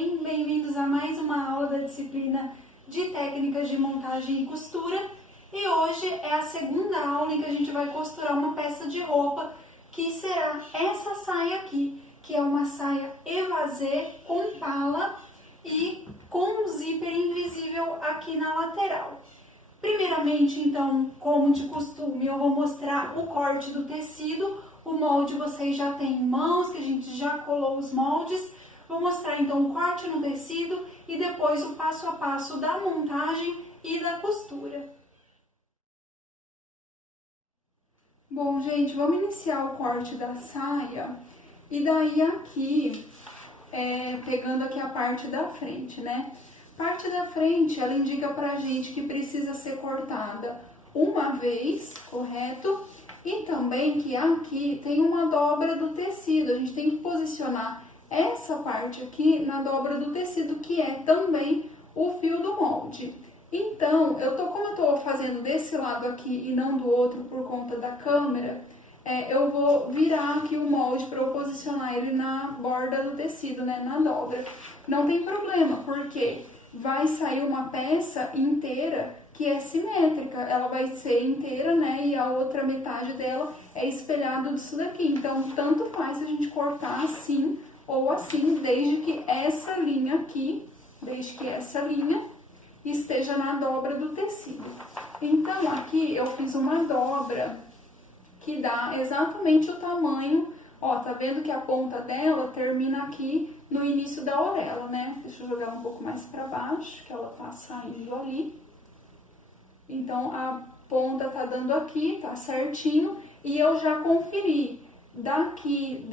bem? Bem-vindos a mais uma aula da disciplina de técnicas de montagem e costura. E hoje é a segunda aula em que a gente vai costurar uma peça de roupa, que será essa saia aqui, que é uma saia evasê com pala e com um zíper invisível aqui na lateral. Primeiramente, então, como de costume, eu vou mostrar o corte do tecido. O molde vocês já têm em mãos, que a gente já colou os moldes. Vou mostrar então o corte no tecido e depois o passo a passo da montagem e da costura. Bom, gente, vamos iniciar o corte da saia e daí aqui, pegando aqui a parte da frente, né? Parte da frente, ela indica pra gente que precisa ser cortada uma vez, correto? E também que aqui tem uma dobra do tecido, a gente tem que posicionar essa parte aqui na dobra do tecido, que é também o fio do molde. Então, como eu tô fazendo desse lado aqui e não do outro por conta da câmera, eu vou virar aqui o molde para eu posicionar ele na borda do tecido, né, na dobra. Não tem problema, porque vai sair uma peça inteira que é simétrica, ela vai ser inteira, né, e a outra metade dela é espelhado disso daqui. Então, tanto faz a gente cortar assim ou assim, desde que essa linha aqui, esteja na dobra do tecido. Então, aqui eu fiz uma dobra que dá exatamente o tamanho, ó, tá vendo que a ponta dela termina aqui no início da orelha, né? Deixa eu jogar um pouco mais pra baixo, que ela tá saindo ali. Então, a ponta tá dando aqui, tá certinho, e eu já conferi daqui,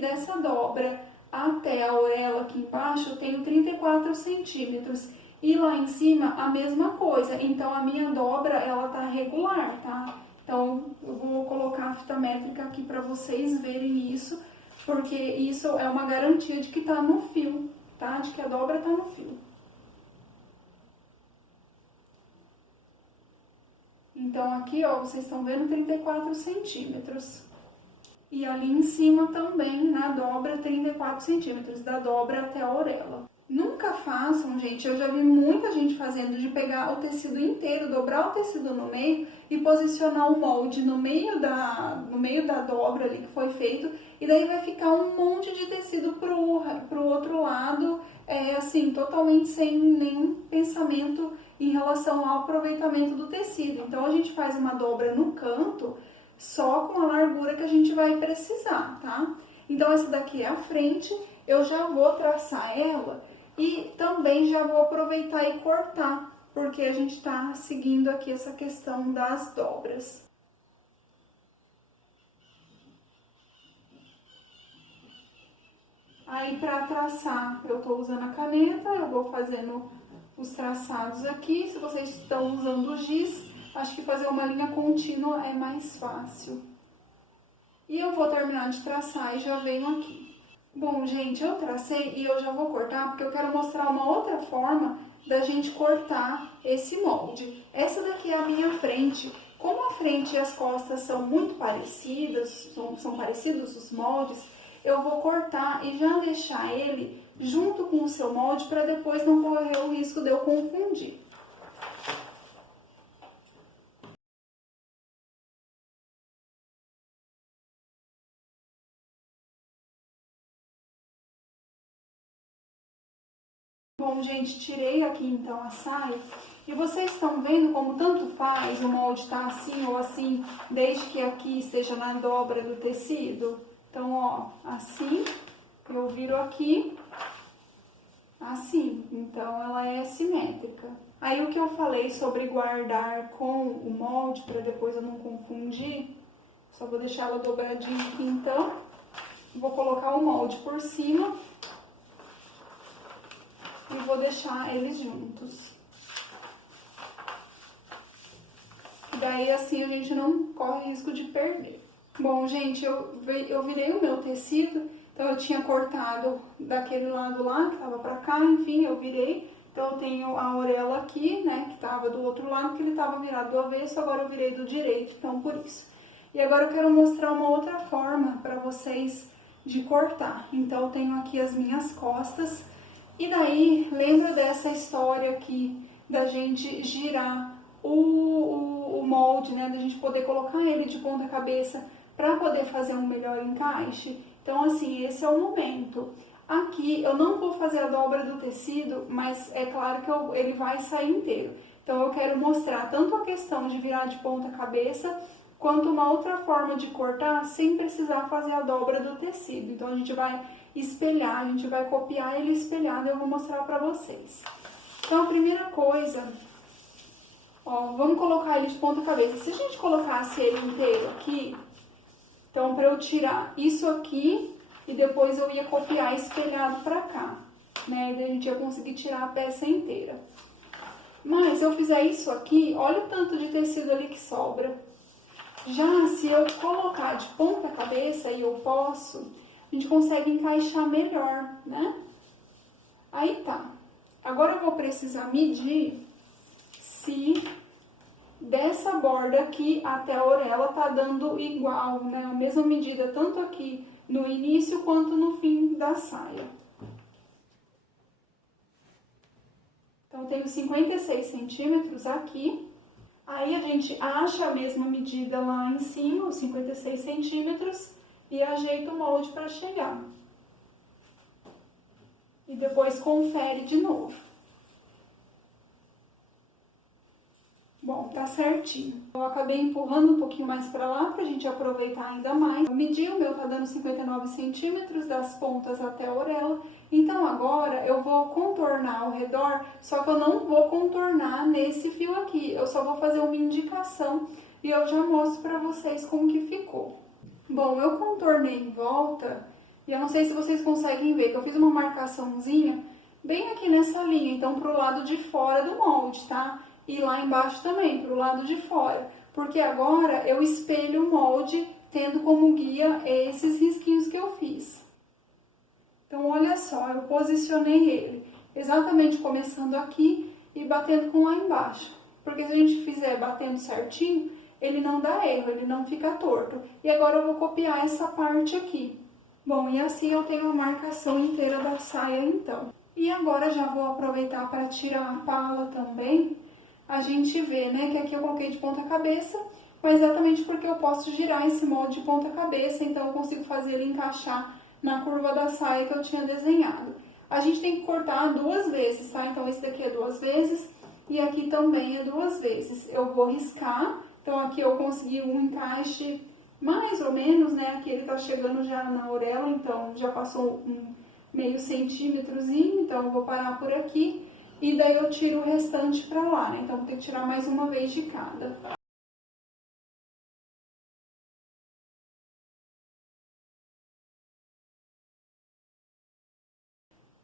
dessa dobra até a orelha aqui embaixo, eu tenho 34 centímetros. E lá em cima, a mesma coisa. Então, a minha dobra, ela tá regular, tá? Então, eu vou colocar a fita métrica aqui pra vocês verem isso, porque isso é uma garantia de que tá no fio, tá? De que a dobra tá no fio. Então, aqui, ó, vocês estão vendo 34 centímetros. E ali em cima também, na dobra, 34 centímetros, da dobra até a orelha. Nunca façam, gente, eu já vi muita gente fazendo de pegar o tecido inteiro, dobrar o tecido no meio e posicionar o molde no meio da dobra ali que foi feito, e daí vai ficar um monte de tecido pro outro lado, assim, totalmente sem nenhum pensamento em relação ao aproveitamento do tecido. Então, a gente faz uma dobra no canto, só com a largura que a gente vai precisar, tá? Então, essa daqui é a frente, eu já vou traçar ela e também já vou aproveitar e cortar, porque a gente tá seguindo aqui essa questão das dobras. Aí, pra traçar, eu tô usando a caneta, eu vou fazendo os traçados aqui. Se vocês estão usando o giz, acho que fazer uma linha contínua é mais fácil. E eu vou terminar de traçar e já venho aqui. Bom, gente, eu tracei e eu já vou cortar, porque eu quero mostrar uma outra forma da gente cortar esse molde. Essa daqui é a minha frente. Como a frente e as costas são muito parecidas, são parecidos os moldes, eu vou cortar e já deixar ele junto com o seu molde para depois não correr o risco de eu confundir. Bom, gente, tirei aqui então a saia e vocês estão vendo como tanto faz o molde tá assim ou assim, desde que aqui esteja na dobra do tecido. Então, ó, assim, eu viro aqui, assim, então ela é simétrica. Aí o que eu falei sobre guardar com o molde, para depois eu não confundir, só vou deixar ela dobradinha aqui então, vou colocar o molde por cima e vou deixar eles juntos. E daí assim a gente não corre risco de perder. Bom, gente, eu virei o meu tecido, então eu tinha cortado daquele lado lá, que tava pra cá, enfim, eu virei. Então eu tenho a orelha aqui, né, que tava do outro lado, que ele tava virado do avesso, agora eu virei do direito, então por isso. E agora eu quero mostrar uma outra forma pra vocês de cortar. Então eu tenho aqui as minhas costas. E daí, lembra dessa história aqui da gente girar o molde, né? Da gente poder colocar ele de ponta cabeça para poder fazer um melhor encaixe? Então, assim, esse é o momento. Aqui eu não vou fazer a dobra do tecido, mas é claro que ele vai sair inteiro. Então eu quero mostrar tanto a questão de virar de ponta cabeça, quanto uma outra forma de cortar sem precisar fazer a dobra do tecido. Então a gente vai espelhar, a gente vai copiar ele espelhado e eu vou mostrar pra vocês. Então a primeira coisa, ó, vamos colocar ele de ponta cabeça. Se a gente colocasse ele inteiro aqui, então pra eu tirar isso aqui e depois eu ia copiar espelhado pra cá, né? E daí a gente ia conseguir tirar a peça inteira. Mas se eu fizer isso aqui, olha o tanto de tecido ali que sobra. Já se eu colocar de ponta cabeça, e eu posso, a gente consegue encaixar melhor, né? Aí tá. Agora eu vou precisar medir se dessa borda aqui até a orelha tá dando igual, né? A mesma medida, tanto aqui no início quanto no fim da saia. Então, eu tenho 56 centímetros aqui. Aí, a gente acha a mesma medida lá em cima, os 56 centímetros, e ajeita o molde para chegar. E depois confere de novo. Bom, tá certinho. Eu acabei empurrando um pouquinho mais para lá pra gente aproveitar ainda mais. Eu medi, o meu tá dando 59 centímetros das pontas até a orelha. Então agora eu vou contornar ao redor, só que eu não vou contornar nesse fio aqui. Eu só vou fazer uma indicação e eu já mostro pra vocês como que ficou. Bom, eu contornei em volta e eu não sei se vocês conseguem ver que eu fiz uma marcaçãozinha bem aqui nessa linha, então pro lado de fora do molde, tá? E lá embaixo também, pro lado de fora. Porque agora eu espelho o molde tendo como guia esses risquinhos que eu fiz. Então, olha só, eu posicionei ele exatamente começando aqui e batendo com lá embaixo. Porque se a gente fizer batendo certinho, ele não dá erro, ele não fica torto. E agora eu vou copiar essa parte aqui. Bom, e assim eu tenho a marcação inteira da saia então. E agora já vou aproveitar para tirar a pala também. A gente vê, né, que aqui eu coloquei de ponta cabeça, mas exatamente porque eu posso girar esse molde de ponta cabeça, então eu consigo fazer ele encaixar na curva da saia que eu tinha desenhado. A gente tem que cortar 2 vezes, tá? Então esse daqui é 2 vezes e aqui também é 2 vezes. Eu vou riscar, então aqui eu consegui um encaixe mais ou menos, né? Aqui ele tá chegando já na orelha, então já passou um meio centímetrozinho, então eu vou parar por aqui. E daí eu tiro o restante pra lá, né? Então, vou ter que tirar mais uma vez de cada.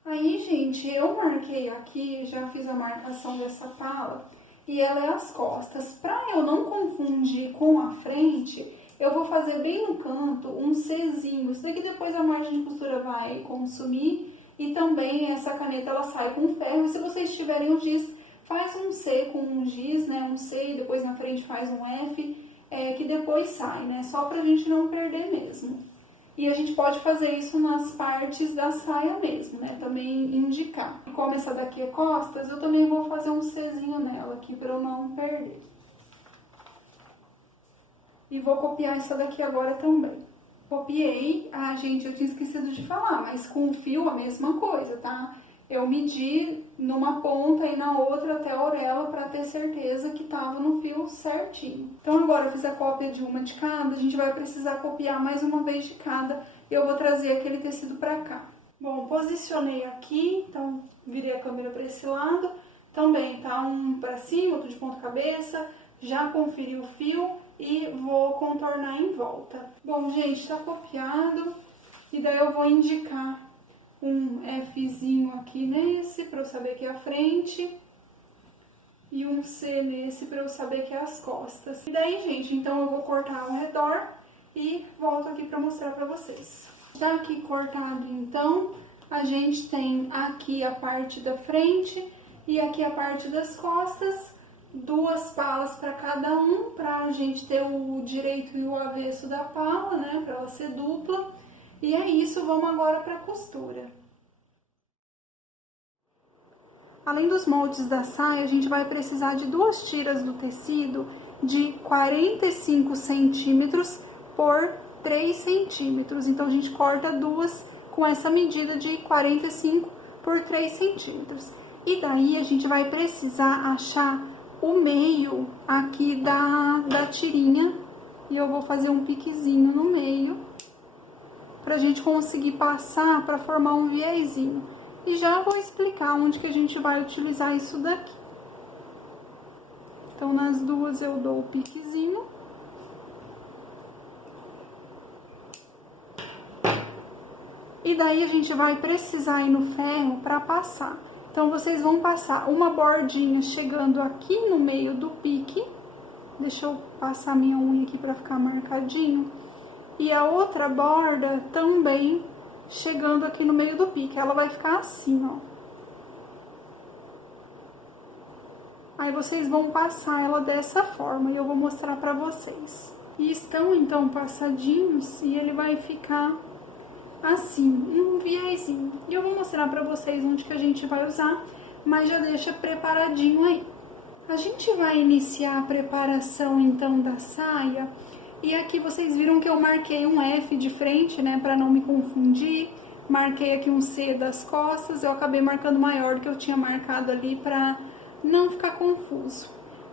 Aí, gente, eu marquei aqui, já fiz a marcação dessa pala, e ela é as costas. Pra eu não confundir com a frente, eu vou fazer bem no canto um Czinho. Isso daqui depois a margem de costura vai consumir. E também essa caneta ela sai com ferro. Se vocês tiverem o giz, faz um C com um giz, né? Um C e depois na frente faz um F, que depois sai, né? Só pra gente não perder mesmo. E a gente pode fazer isso nas partes da saia mesmo, né? Também indicar. E como essa daqui é costas, eu também vou fazer um Czinho nela aqui pra eu não perder. E vou copiar essa daqui agora também. Copiei, gente, eu tinha esquecido de falar, mas com o fio a mesma coisa, tá? Eu medi numa ponta e na outra até a orelha para ter certeza que tava no fio certinho. Então agora eu fiz a cópia de uma de cada, a gente vai precisar copiar mais uma vez de cada e eu vou trazer aquele tecido para cá. Bom, posicionei aqui, então virei a câmera para esse lado, também tá um para cima, outro de ponta cabeça, já conferi o fio e vou contornar em volta. Bom, gente, tá copiado e daí eu vou indicar um Fzinho aqui nesse para eu saber que é a frente e um C nesse para eu saber que é as costas. E daí, gente, então eu vou cortar ao redor e volto aqui para mostrar para vocês. Tá aqui cortado, então, a gente tem aqui a parte da frente e aqui a parte das costas. 2 palas para cada um, para a gente ter o direito e o avesso da pala, né, para ela ser dupla. E é isso, vamos agora para a costura. Além dos moldes da saia, a gente vai precisar de 2 tiras do tecido de 45 centímetros por 3 centímetros. Então, a gente corta 2 com essa medida de 45 por 3 centímetros. E daí, a gente vai precisar achar o meio aqui da tirinha. E eu vou fazer um piquezinho no meio, pra gente conseguir passar para formar um viezinho. E já vou explicar onde que a gente vai utilizar isso daqui. Então, nas duas eu dou o piquezinho. E daí, a gente vai precisar ir no ferro para passar. Então, vocês vão passar uma bordinha chegando aqui no meio do pique. Deixa eu passar minha unha aqui para ficar marcadinho. E a outra borda também chegando aqui no meio do pique. Ela vai ficar assim, ó. Aí, vocês vão passar ela dessa forma e eu vou mostrar pra vocês. E estão, então, passadinhos e ele vai ficar assim, um viezinho. E eu vou mostrar pra vocês onde que a gente vai usar, mas já deixa preparadinho aí. A gente vai iniciar a preparação, então, da saia. E aqui vocês viram que eu marquei um F de frente, né, pra não me confundir. Marquei aqui um C das costas, eu acabei marcando maior do que eu tinha marcado ali pra não ficar confuso.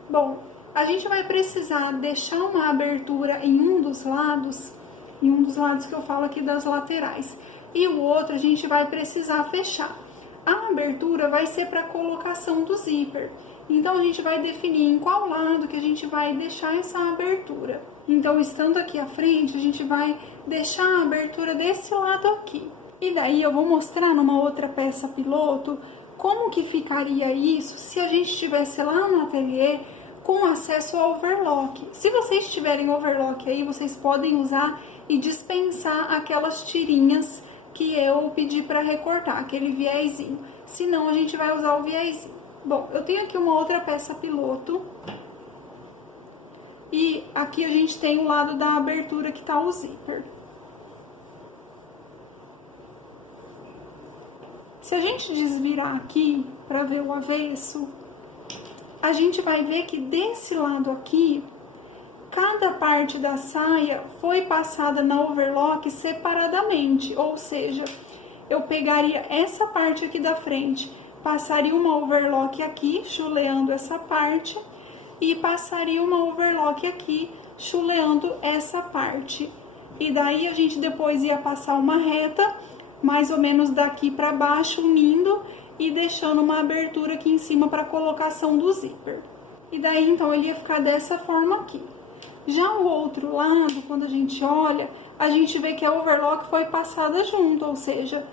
Bom, a gente vai precisar deixar uma abertura em um dos lados que eu falo aqui das laterais. E o outro a gente vai precisar fechar. A abertura vai ser para colocação do zíper. Então, a gente vai definir em qual lado que a gente vai deixar essa abertura. Então, estando aqui à frente, a gente vai deixar a abertura desse lado aqui. E daí, eu vou mostrar numa outra peça piloto como que ficaria isso se a gente estivesse lá no ateliê com acesso ao overlock. Se vocês tiverem overlock aí, vocês podem usar e dispensar aquelas tirinhas que eu pedi para recortar, aquele viezinho. Senão, a gente vai usar o viezinho. Bom, eu tenho aqui uma outra peça piloto. E aqui a gente tem o lado da abertura que tá o zíper. Se a gente desvirar aqui para ver o avesso, a gente vai ver que desse lado aqui, cada parte da saia foi passada na overlock separadamente. Ou seja, eu pegaria essa parte aqui da frente, passaria uma overlock aqui, chuleando essa parte, e passaria uma overlock aqui, chuleando essa parte. E daí, a gente depois ia passar uma reta, mais ou menos daqui para baixo, unindo e deixando uma abertura aqui em cima para colocação do zíper. E daí, então, ele ia ficar dessa forma aqui. Já o outro lado, quando a gente olha, a gente vê que a overlock foi passada junto, ou seja,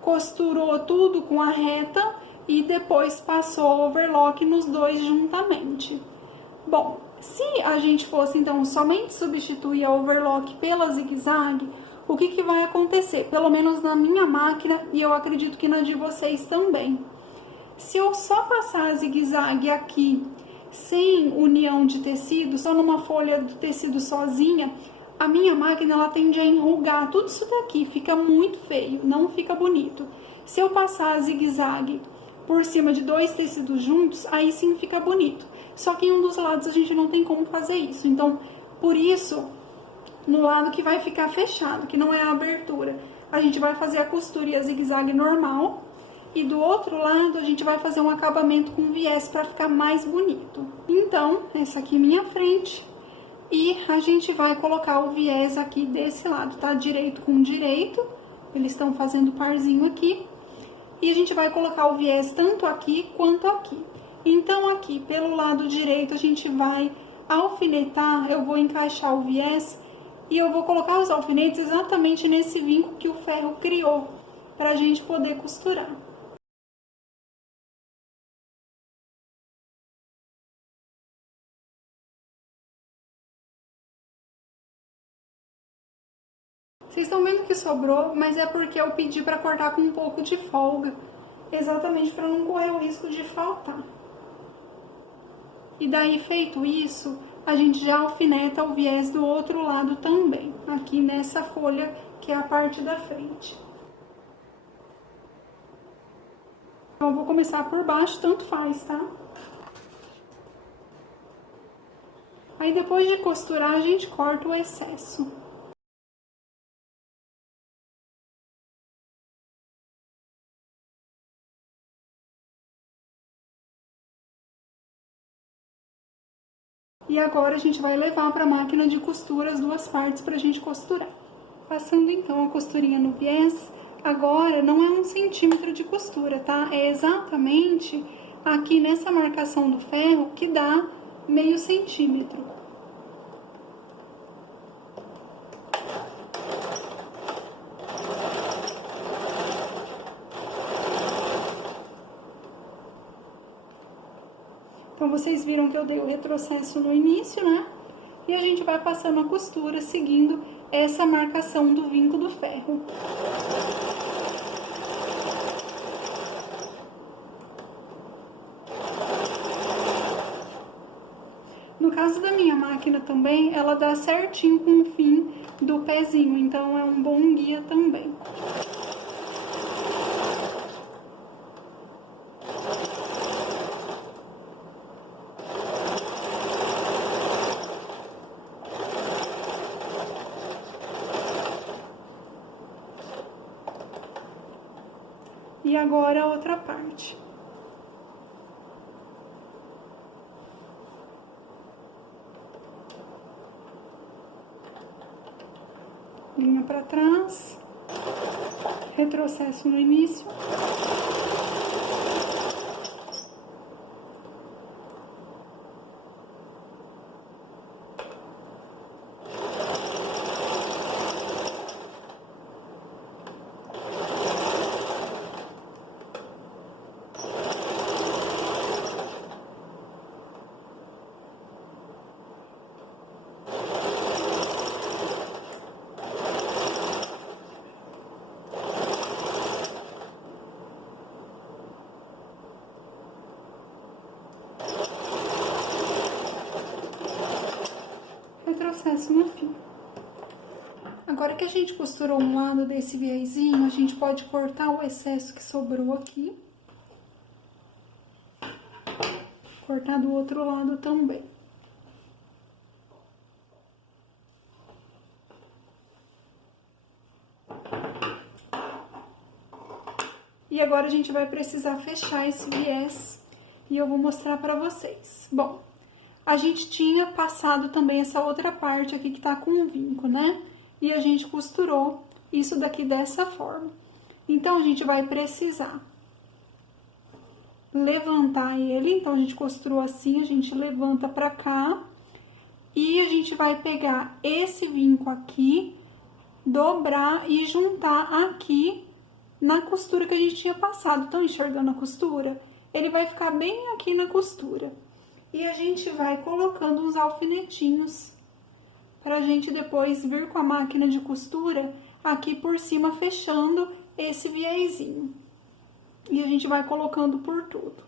costurou tudo com a reta e depois passou a overlock nos dois juntamente. Bom, se a gente fosse, então, somente substituir a overlock pela zigue-zague, o que vai acontecer? Pelo menos na minha máquina, e eu acredito que na de vocês também. Se eu só passar a zigue-zague aqui, sem união de tecido, só numa folha do tecido sozinha, a minha máquina ela tende a enrugar tudo isso daqui, fica muito feio, não fica bonito. Se eu passar a zigue-zague por cima de dois tecidos juntos, aí sim fica bonito. Só que em um dos lados a gente não tem como fazer isso. Então, por isso, no lado que vai ficar fechado, que não é a abertura, a gente vai fazer a costura e a zigue-zague normal. E do outro lado, a gente vai fazer um acabamento com viés para ficar mais bonito. Então, essa aqui é minha frente. E a gente vai colocar o viés aqui desse lado, tá? Direito com direito. Eles estão fazendo parzinho aqui. E a gente vai colocar o viés tanto aqui quanto aqui. Então, aqui, pelo lado direito, a gente vai alfinetar, eu vou encaixar o viés e eu vou colocar os alfinetes exatamente nesse vinco que o ferro criou, pra gente poder costurar. Vocês estão vendo que sobrou, mas é porque eu pedi pra cortar com um pouco de folga, exatamente pra não correr o risco de faltar. E daí, feito isso, a gente já alfineta o viés do outro lado também, aqui nessa folha que é a parte da frente. Então, eu vou começar por baixo, tanto faz, tá? Aí, depois de costurar, a gente corta o excesso. E agora, a gente vai levar para a máquina de costura as duas partes pra gente costurar. Passando, então, a costurinha no viés, agora não é 1 centímetro de costura, tá? É exatamente aqui nessa marcação do ferro que dá meio centímetro. Então, vocês viram que eu dei o retrocesso no início, né? E a gente vai passando a costura seguindo essa marcação do vinco do ferro. No caso da minha máquina também, ela dá certinho com o fim do pezinho, então é um bom guia também. E agora a outra parte. Linha para trás, retrocesso no início. Retrocesso no fim. Agora que a gente costurou um lado desse viésinho, a gente pode cortar o excesso que sobrou aqui. Cortar do outro lado também. E agora a gente vai precisar fechar esse viés e eu vou mostrar pra vocês. Bom, a gente tinha passado também essa outra parte aqui que tá com o vinco, né? E a gente costurou isso daqui dessa forma. Então, a gente vai precisar levantar ele. Então, a gente costurou assim, a gente levanta pra cá. E a gente vai pegar esse vinco aqui, dobrar e juntar aqui na costura que a gente tinha passado. Estão enxergando a costura? Ele vai ficar bem aqui na costura. E a gente vai colocando uns alfinetinhos pra gente depois vir com a máquina de costura aqui por cima, fechando esse viésinho. E a gente vai colocando por tudo.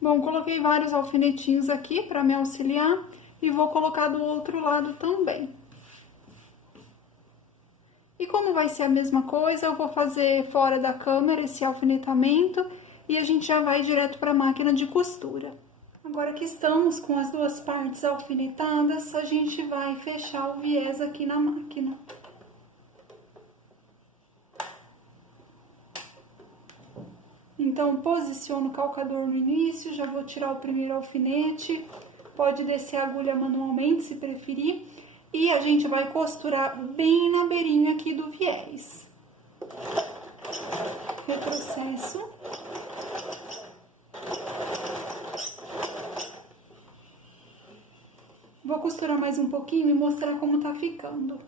Bom, coloquei vários alfinetinhos aqui para me auxiliar e vou colocar do outro lado também. E como vai ser a mesma coisa, eu vou fazer fora da câmera esse alfinetamento e a gente já vai direto para a máquina de costura. Agora que estamos com as duas partes alfinetadas, a gente vai fechar o viés aqui na máquina. Então, posiciono o calcador no início, já vou tirar o primeiro alfinete, pode descer a agulha manualmente, se preferir, e a gente vai costurar bem na beirinha aqui do viés. Retrocesso. Vou costurar mais um pouquinho e mostrar como tá ficando.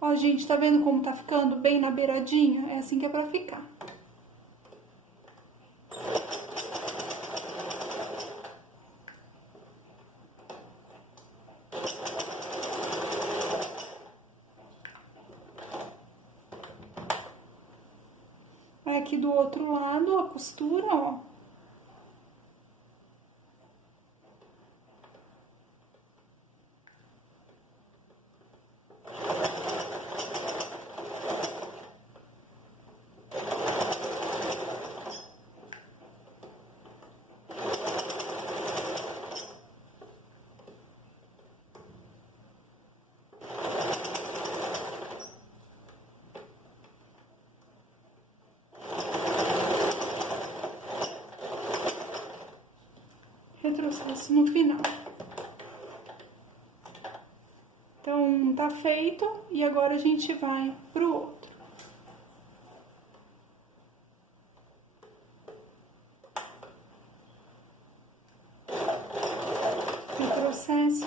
Ó, gente, tá vendo como tá ficando bem na beiradinha? É assim que é pra ficar. vai aqui do outro lado a costura, ó. Retrocesso no final. Então, um tá feito e agora a gente vai pro outro. Retrocesso.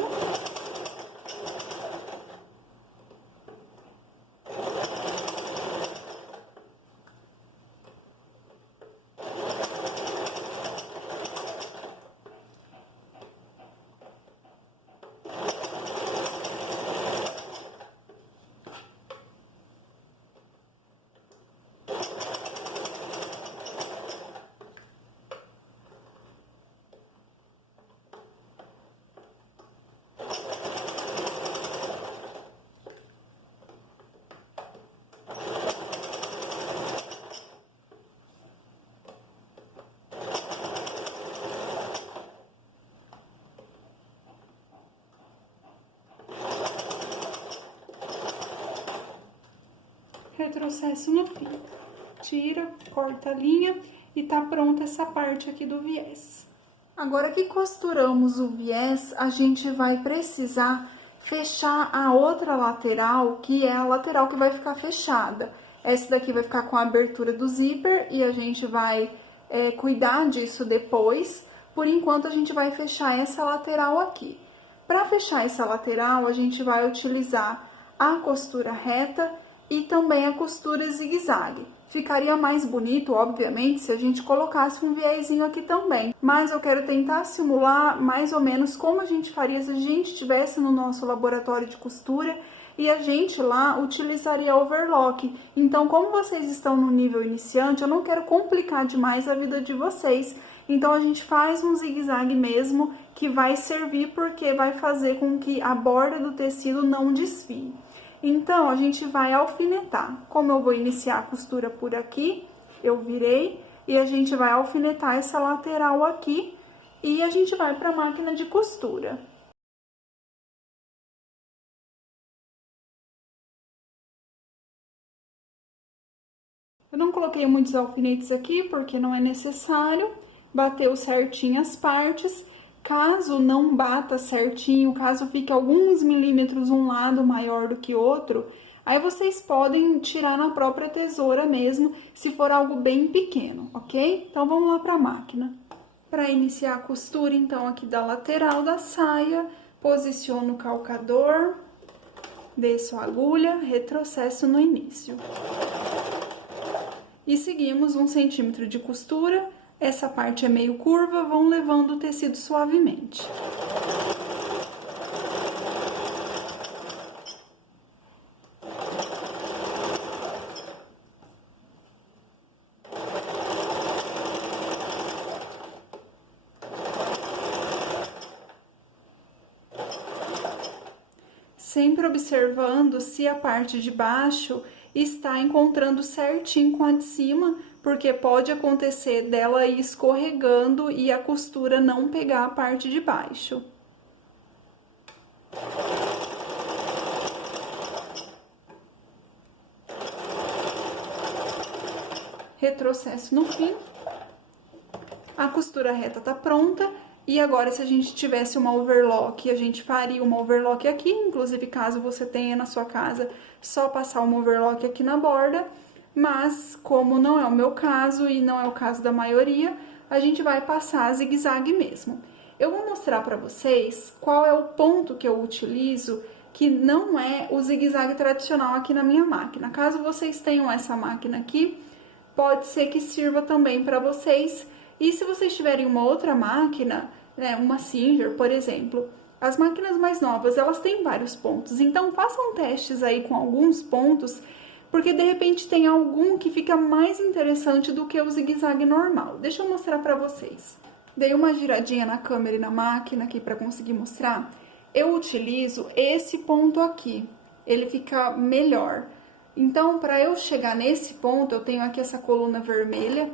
Retrocesso no fim. Tira, corta a linha e tá pronta essa parte aqui do viés. Agora que costuramos o viés, a gente vai precisar fechar a outra lateral, que é a lateral que vai ficar fechada. Essa daqui vai ficar com a abertura do zíper e a gente vai cuidar disso depois. Por enquanto, a gente vai fechar essa lateral aqui. Para fechar essa lateral, a gente vai utilizar a costura reta e também a costura zigue-zague. Ficaria mais bonito, obviamente, se a gente colocasse um viezinho aqui também. Mas eu quero tentar simular mais ou menos como a gente faria se a gente estivesse no nosso laboratório de costura e a gente lá utilizaria overlock. Então, como vocês estão no nível iniciante, eu não quero complicar demais a vida de vocês. Então, a gente faz um zigue-zague mesmo, que vai servir porque vai fazer com que a borda do tecido não desfie. Então, a gente vai alfinetar. Como eu vou iniciar a costura por aqui, eu virei e a gente vai alfinetar essa lateral aqui e a gente vai para a máquina de costura. Eu não coloquei muitos alfinetes aqui porque não é necessário, bateu certinho as partes. Caso não bata certinho, caso fique alguns milímetros um lado maior do que outro, aí vocês podem tirar na própria tesoura mesmo, se for algo bem pequeno, ok? Então, vamos lá para a máquina. Para iniciar a costura, então, aqui da lateral da saia, posiciono o calcador, desço a agulha, retrocesso no início. E seguimos 1 centímetro de costura. Essa parte é meio curva, vão levando o tecido suavemente. Sempre observando se a parte de baixo está encontrando certinho com a de cima, porque pode acontecer dela ir escorregando e a costura não pegar a parte de baixo. Retrocesso no fim. A costura reta tá pronta. E agora, se a gente tivesse uma overlock, a gente faria uma overlock aqui, inclusive caso você tenha na sua casa, só passar uma overlock aqui na borda. Mas, como não é o meu caso e não é o caso da maioria, a gente vai passar zigue-zague mesmo. Eu vou mostrar pra vocês qual é o ponto que eu utilizo, que não é o zigue-zague tradicional aqui na minha máquina. Caso vocês tenham essa máquina aqui, pode ser que sirva também pra vocês. E se vocês tiverem uma outra máquina, né, uma Singer, por exemplo, as máquinas mais novas, elas têm vários pontos. Então, façam testes aí com alguns pontos porque de repente tem algum que fica mais interessante do que o zigue-zague normal. Deixa eu mostrar pra vocês. Dei uma giradinha na câmera e na máquina aqui pra conseguir mostrar. Eu utilizo esse ponto aqui, ele fica melhor. Então, para eu chegar nesse ponto, eu tenho aqui essa coluna vermelha,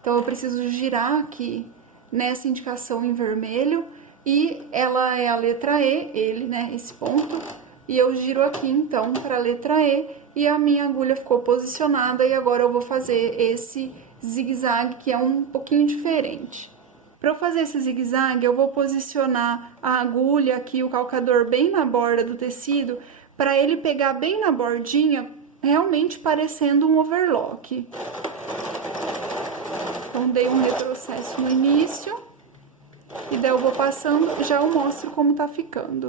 então eu preciso girar aqui nessa indicação em vermelho, e ela é a letra E, ele, né, esse ponto, e eu giro aqui então para a letra E, e a minha agulha ficou posicionada, e agora eu vou fazer esse zigue-zague que é um pouquinho diferente. Para eu fazer esse zigue-zague, eu vou posicionar a agulha aqui, o calcador bem na borda do tecido, para ele pegar bem na bordinha, realmente parecendo um overlock. Então, dei um retrocesso no início, e daí eu vou passando, já eu mostro como tá ficando.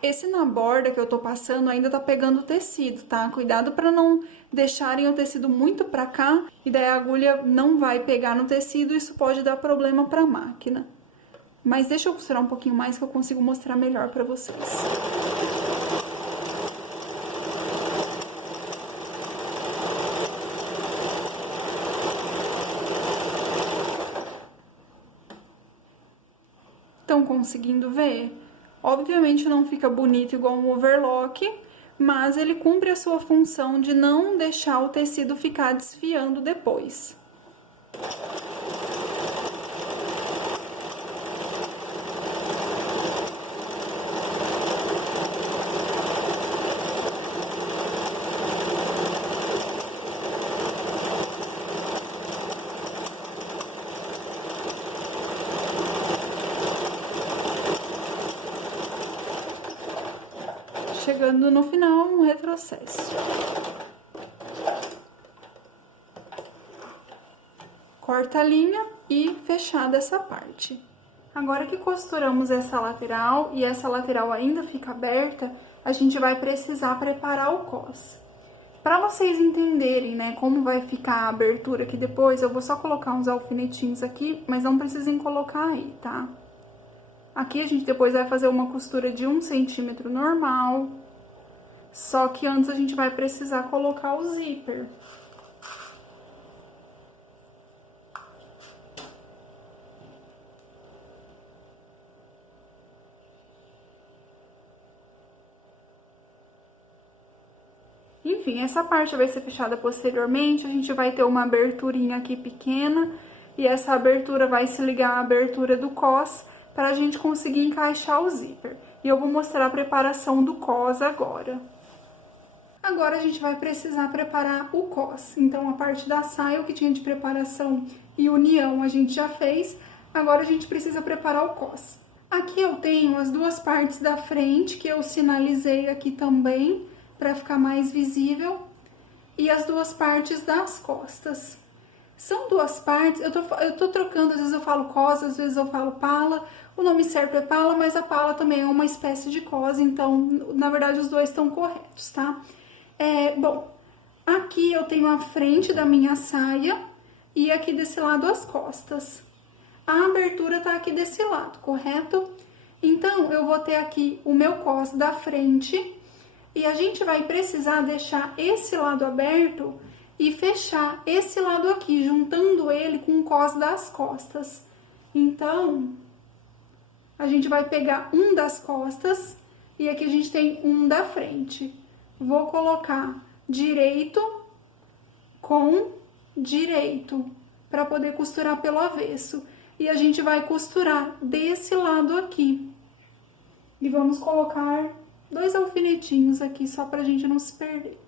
Esse na borda que eu tô passando ainda tá pegando o tecido, tá? Cuidado para não deixarem o tecido muito pra cá, e daí a agulha não vai pegar no tecido, isso pode dar problema pra máquina. Mas deixa eu costurar um pouquinho mais que eu consigo mostrar melhor pra vocês. Estão conseguindo ver? Obviamente não fica bonito igual um overlock, mas ele cumpre a sua função de não deixar o tecido ficar desfiando depois. Chegando no final, um retrocesso. Corta a linha e fechada essa parte. Agora que costuramos essa lateral e essa lateral ainda fica aberta, a gente vai precisar preparar o cos. Para vocês entenderem, né, como vai ficar a abertura aqui depois, eu vou só colocar uns alfinetinhos aqui, mas não precisem colocar aí, tá? Aqui a gente depois vai fazer uma costura de 1 centímetro normal, só que antes a gente vai precisar colocar o zíper. Enfim, essa parte vai ser fechada posteriormente, a gente vai ter uma aberturinha aqui pequena, e essa abertura vai se ligar à abertura do cos, para a gente conseguir encaixar o zíper. E eu vou mostrar a preparação do cos agora. Agora a gente vai precisar preparar o cos. Então, a parte da saia, o que tinha de preparação e união a gente já fez, agora a gente precisa preparar o cos. Aqui eu tenho as duas partes da frente, que eu sinalizei aqui também, para ficar mais visível, e as duas partes das costas. São duas partes, eu tô trocando, às vezes eu falo cos, às vezes eu falo pala, o nome certo é pala, mas a pala também é uma espécie de cos, então, na verdade, os dois estão corretos, tá? Bom, aqui eu tenho a frente da minha saia e aqui desse lado as costas. A abertura tá aqui desse lado, correto? Então, eu vou ter aqui o meu cos da frente e a gente vai precisar deixar esse lado aberto e fechar esse lado aqui, juntando ele com o cos das costas. Então, a gente vai pegar um das costas e aqui a gente tem um da frente. Vou colocar direito com direito, para poder costurar pelo avesso. E a gente vai costurar desse lado aqui. E vamos colocar 2 alfinetinhos aqui, só pra gente não se perder.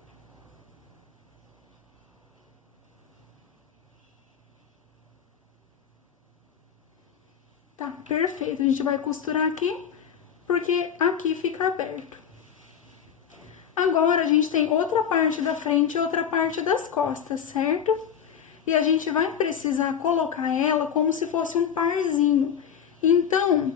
Tá, perfeito. A gente vai costurar aqui, porque aqui fica aberto. Agora, a gente tem outra parte da frente e outra parte das costas, certo? E a gente vai precisar colocar ela como se fosse um parzinho. Então,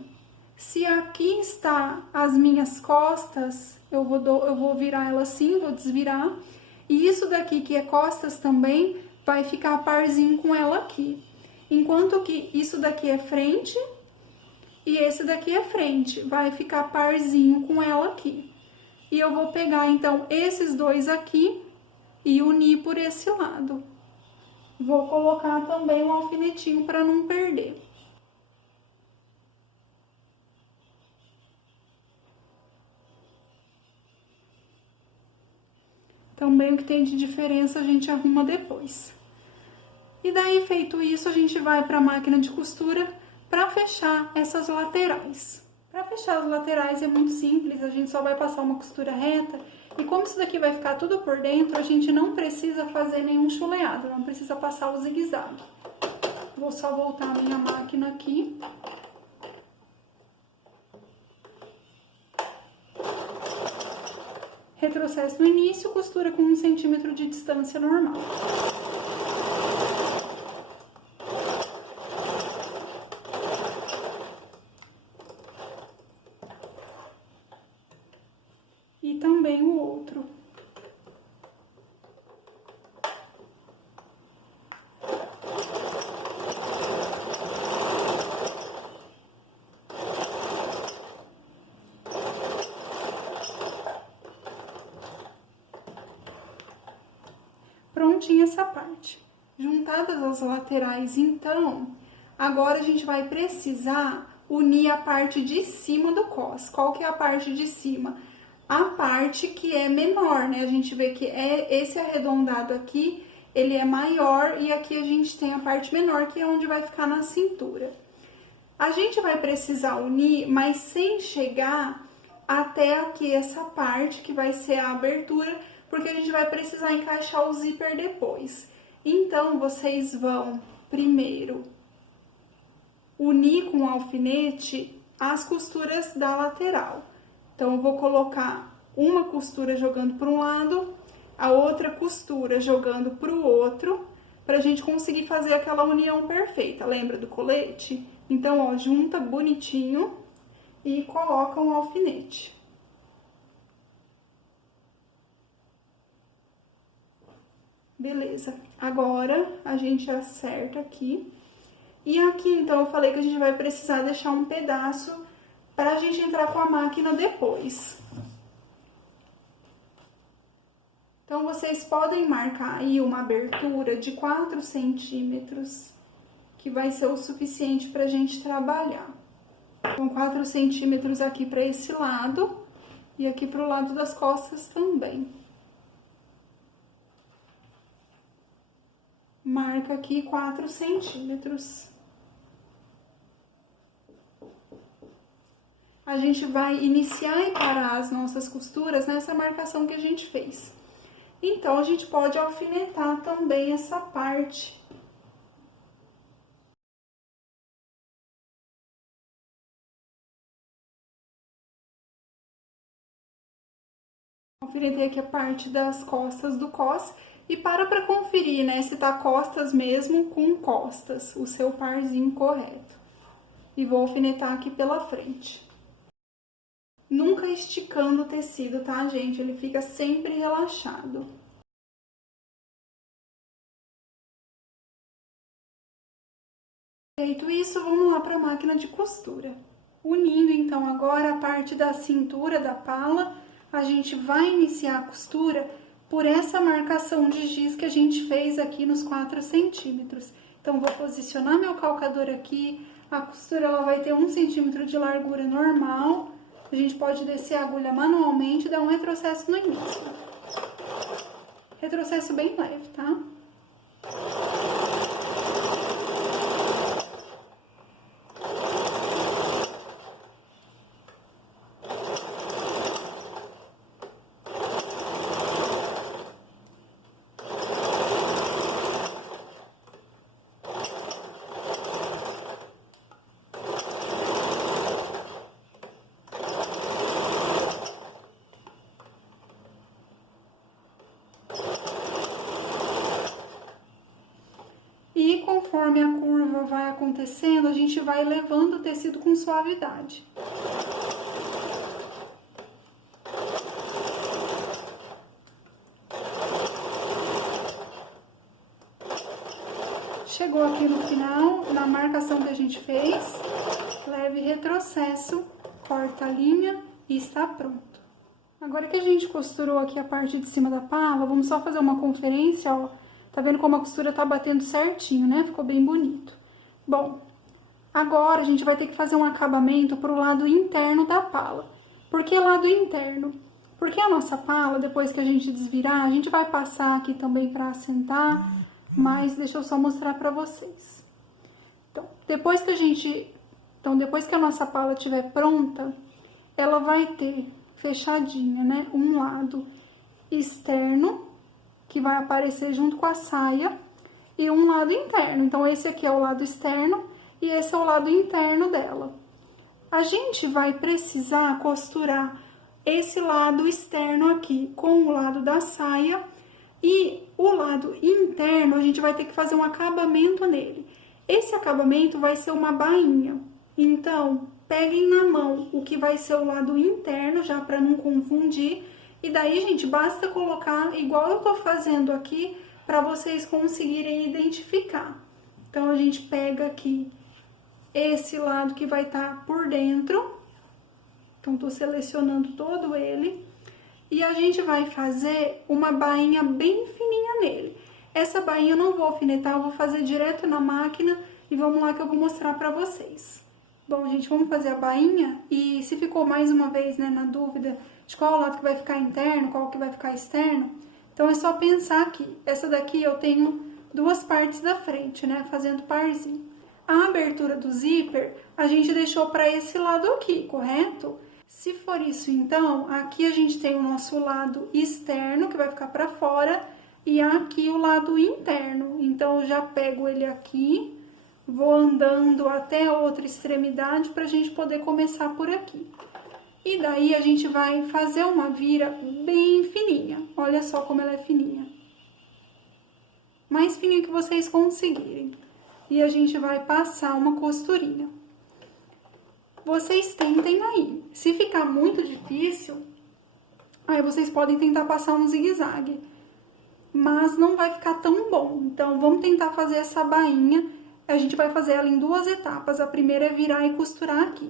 se aqui está as minhas costas, eu vou virar ela assim, vou desvirar. E isso daqui, que é costas também, vai ficar parzinho com ela aqui. Enquanto que isso daqui é frente e esse daqui é frente, vai ficar parzinho com ela aqui. E eu vou pegar, então, esses dois aqui e unir por esse lado. Vou colocar também um alfinetinho para não perder. Também o que tem de diferença a gente arruma depois. E daí, feito isso, a gente vai para a máquina de costura para fechar essas laterais. Para fechar as laterais é muito simples, a gente só vai passar uma costura reta. E como isso daqui vai ficar tudo por dentro, a gente não precisa fazer nenhum chuleado, não precisa passar o zigue-zague. Vou só voltar a minha máquina aqui. Retrocesso no início, costura com 1 centímetro de distância normal. E também o outro. Prontinha essa parte. Juntadas as laterais, então, agora a gente vai precisar unir a parte de cima do cos. Qual que é a parte de cima? A parte que é menor, né? A gente vê que esse arredondado aqui, ele é maior e aqui a gente tem a parte menor, que é onde vai ficar na cintura. A gente vai precisar unir, mas sem chegar até aqui essa parte, que vai ser a abertura, porque a gente vai precisar encaixar o zíper depois. Então, vocês vão primeiro unir com o alfinete as costuras da lateral. Então, eu vou colocar uma costura jogando para um lado, a outra costura jogando para o outro, para a gente conseguir fazer aquela união perfeita. Lembra do colete? Então, ó, junta bonitinho e coloca um alfinete. Beleza, agora a gente acerta aqui. E aqui, então, eu falei que a gente vai precisar deixar um pedaço pra gente entrar com a máquina depois. Então, vocês podem marcar aí uma abertura de 4 centímetros, que vai ser o suficiente pra gente trabalhar. Então, 4 centímetros aqui pra esse lado e aqui pro lado das costas também. Marca aqui 4 centímetros. A gente vai iniciar e parar as nossas costuras nessa marcação que a gente fez. Então, a gente pode alfinetar também essa parte. Alfinetei aqui a parte das costas do cos e para conferir, né, se tá costas mesmo com costas, o seu parzinho correto. E vou alfinetar aqui pela frente. Nunca esticando o tecido, tá, gente? Ele fica sempre relaxado. Feito isso, vamos lá para a máquina de costura. Unindo, então, agora a parte da cintura da pala, a gente vai iniciar a costura por essa marcação de giz que a gente fez aqui nos 4 centímetros. Então, vou posicionar meu calcador aqui, a costura ela vai ter 1 centímetro de largura normal. A gente pode descer a agulha manualmente e dar um retrocesso no início. Retrocesso bem leve, tá? E conforme a curva vai acontecendo, a gente vai levando o tecido com suavidade. Chegou aqui no final, na marcação que a gente fez, leva leve retrocesso, corta a linha e está pronto. Agora que a gente costurou aqui a parte de cima da pala, vamos só fazer uma conferência, ó. Tá vendo como a costura tá batendo certinho, né? Ficou bem bonito. Bom, agora a gente vai ter que fazer um acabamento pro lado interno da pala. Por que lado interno? Porque a nossa pala, depois que a gente desvirar, a gente vai passar aqui também pra assentar, mas deixa eu só mostrar pra vocês. Então, depois que a nossa pala estiver pronta, ela vai ter fechadinha, né? Um lado externo, que vai aparecer junto com a saia, e um lado interno. Então, esse aqui é o lado externo e esse é o lado interno dela. A gente vai precisar costurar esse lado externo aqui com o lado da saia e o lado interno a gente vai ter que fazer um acabamento nele. Esse acabamento vai ser uma bainha. Então, peguem na mão o que vai ser o lado interno, já para não confundir. E daí, gente, basta colocar igual eu tô fazendo aqui, para vocês conseguirem identificar. Então, a gente pega aqui esse lado que vai estar por dentro. Então, tô selecionando todo ele. E a gente vai fazer uma bainha bem fininha nele. Essa bainha eu não vou alfinetar, eu vou fazer direto na máquina e vamos lá que eu vou mostrar pra vocês. Bom, gente, vamos fazer a bainha e se ficou mais uma vez, né, na dúvida de qual lado que vai ficar interno, qual que vai ficar externo, então é só pensar aqui. Essa daqui eu tenho duas partes da frente, né, fazendo parzinho. A abertura do zíper a gente deixou pra esse lado aqui, correto? Se for isso, então, aqui a gente tem o nosso lado externo, que vai ficar pra fora, e aqui o lado interno. Então, eu já pego ele aqui, vou andando até a outra extremidade pra gente poder começar por aqui. E daí, a gente vai fazer uma vira bem fininha. Olha só como ela é fininha. Mais fininha que vocês conseguirem. E a gente vai passar uma costurinha. Vocês tentem aí. Se ficar muito difícil, aí vocês podem tentar passar um zigue-zague. Mas não vai ficar tão bom. Então, vamos tentar fazer essa bainha. A gente vai fazer ela em duas etapas. A primeira é virar e costurar aqui.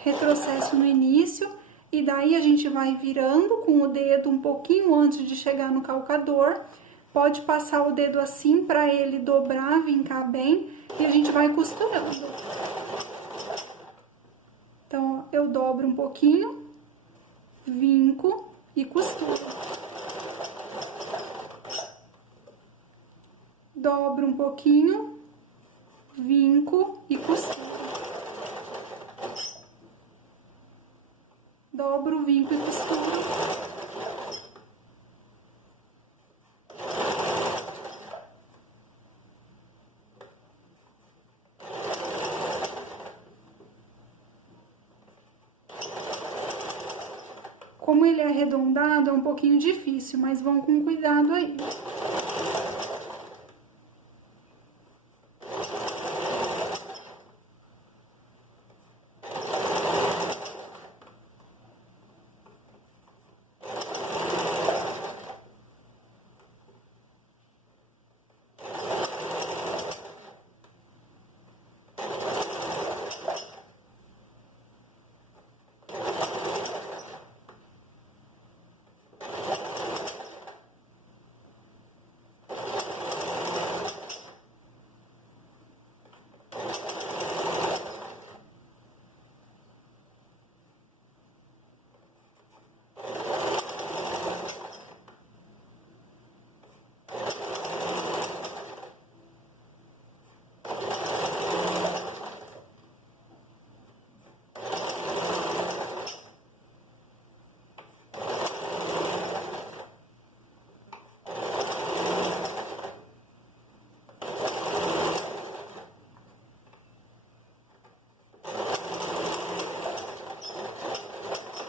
Retrocesso no início. E daí, a gente vai virando com o dedo um pouquinho antes de chegar no calcador. Pode passar o dedo assim para ele dobrar, vincar bem. E a gente vai costurando. Então, eu dobro um pouquinho, vinco e costuro. Dobro um pouquinho, vinco e costuro. Dobro, vinco e costuro. Como ele é arredondado, é um pouquinho difícil, mas vão com cuidado aí.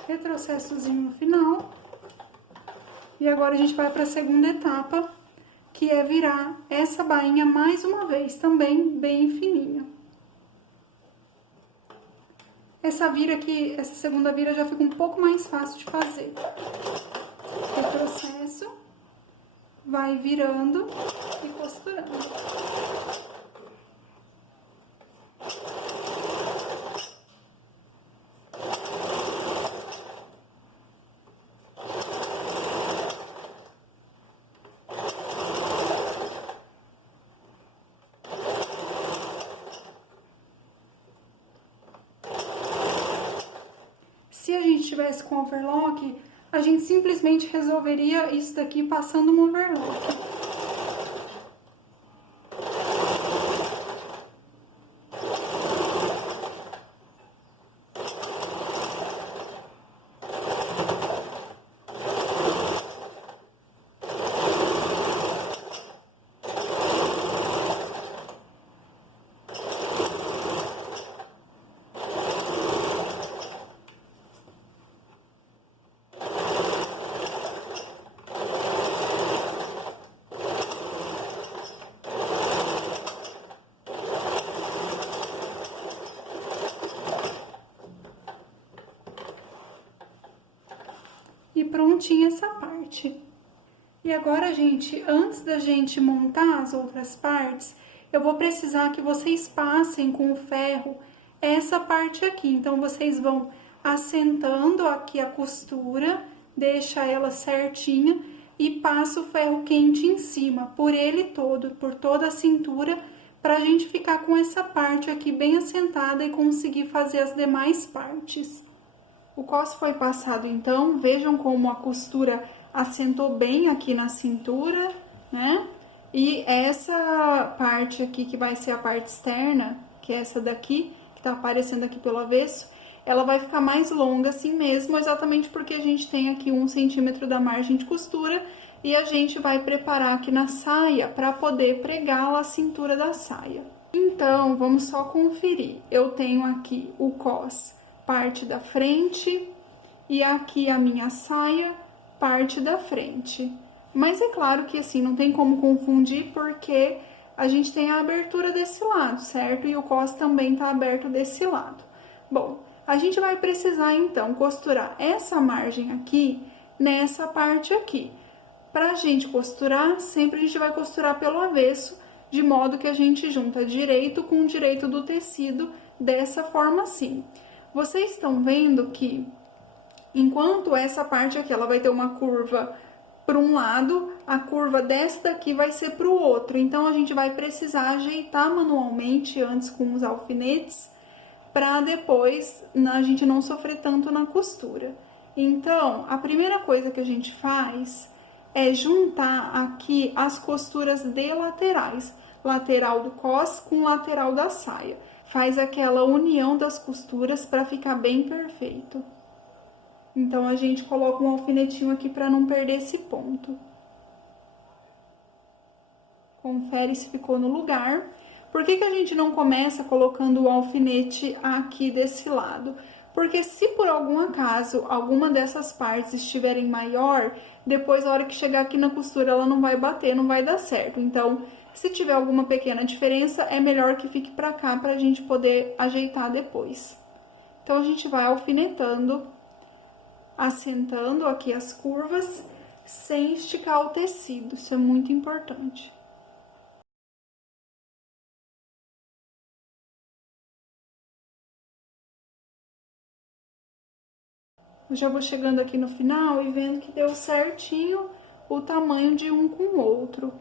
Retrocessozinho no final. E agora a gente vai para a segunda etapa, que é virar essa bainha mais uma vez, também bem fininha. Essa vira aqui, essa segunda vira já fica um pouco mais fácil de fazer. Retrocesso, vai virando e costurando. tivesse com overlock, a gente simplesmente resolveria isso daqui passando um overlock. E prontinha essa parte. E agora, gente, antes da gente montar as outras partes, eu vou precisar que vocês passem com o ferro essa parte aqui. Então, vocês vão assentando aqui a costura, deixa ela certinha e passa o ferro quente em cima, por ele todo, por toda a cintura, pra gente ficar com essa parte aqui bem assentada e conseguir fazer as demais partes. O cos foi passado, então, vejam como a costura assentou bem aqui na cintura, né? E essa parte aqui, que vai ser a parte externa, que é essa daqui, que tá aparecendo aqui pelo avesso, ela vai ficar mais longa assim mesmo, exatamente porque a gente tem aqui 1 centímetro da margem de costura e a gente vai preparar aqui na saia para poder pregar a cintura da saia. Então, vamos só conferir. Eu tenho aqui o cos, parte da frente, e aqui a minha saia, parte da frente. Mas é claro que assim, não tem como confundir, porque a gente tem a abertura desse lado, certo? E o cos também tá aberto desse lado. Bom, a gente vai precisar, então, costurar essa margem aqui nessa parte aqui. Pra gente costurar, sempre a gente vai costurar pelo avesso, de modo que a gente junta direito com o direito do tecido, dessa forma assim. Vocês estão vendo que, enquanto essa parte aqui, ela vai ter uma curva para um lado, a curva dessa daqui vai ser para o outro. Então, a gente vai precisar ajeitar manualmente, antes com os alfinetes, para depois a gente não sofrer tanto na costura. Então, a primeira coisa que a gente faz é juntar aqui as costuras de laterais, lateral do cos com lateral da saia. Faz aquela união das costuras para ficar bem perfeito. Então, a gente coloca um alfinetinho aqui para não perder esse ponto. Confere se ficou no lugar. Por que que a gente não começa colocando o alfinete aqui desse lado? Porque se por algum acaso alguma dessas partes estiverem maior, depois a hora que chegar aqui na costura ela não vai bater, não vai dar certo. Então, se tiver alguma pequena diferença, é melhor que fique pra cá pra gente poder ajeitar depois. Então, a gente vai alfinetando, assentando aqui as curvas, sem esticar o tecido, isso é muito importante. Eu já vou chegando aqui no final e vendo que deu certinho o tamanho de um com o outro.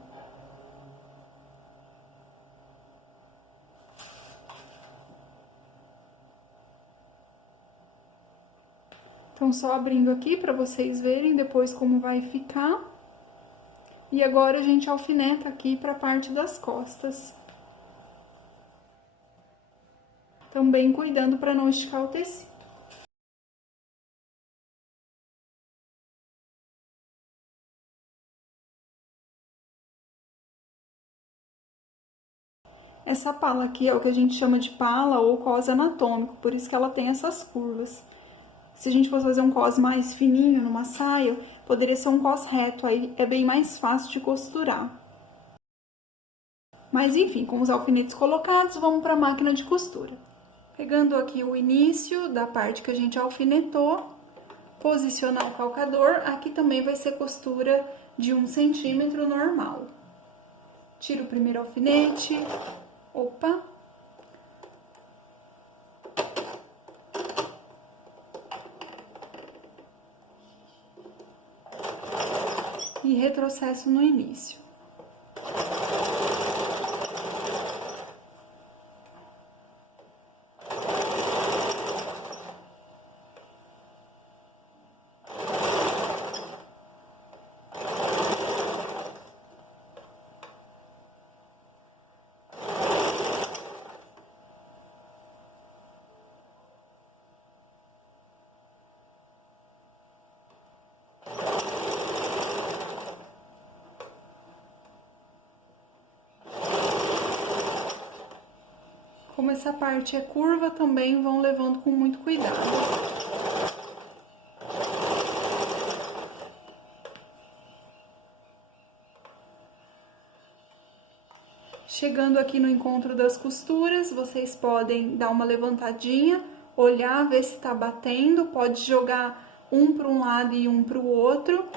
Então, só abrindo aqui para vocês verem depois como vai ficar. E agora a gente alfineta aqui para a parte das costas. Também cuidando para não esticar o tecido. Essa pala aqui é o que a gente chama de pala ou cos anatômico, por isso que ela tem essas curvas. Se a gente fosse fazer um cos mais fininho numa saia, poderia ser um cos reto, aí é bem mais fácil de costurar. Mas enfim, com os alfinetes colocados, vamos para a máquina de costura. Pegando aqui o início da parte que a gente alfinetou, posicionar o calcador, aqui também vai ser costura de 1 centímetro normal. Tiro o primeiro alfinete, opa. E retrocesso no início. como essa parte é curva, também vão levando com muito cuidado. Chegando aqui no encontro das costuras, vocês podem dar uma levantadinha, olhar, ver se tá batendo, pode jogar um para um lado e um para o outro.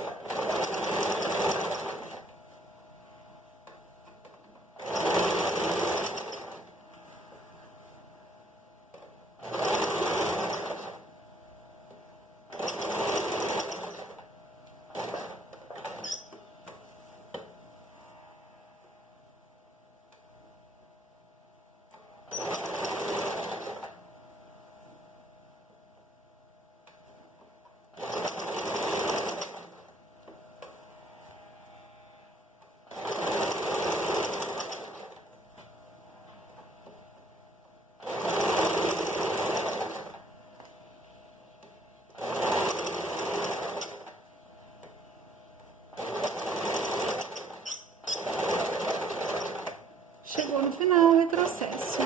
Chegou no final, retrocesso.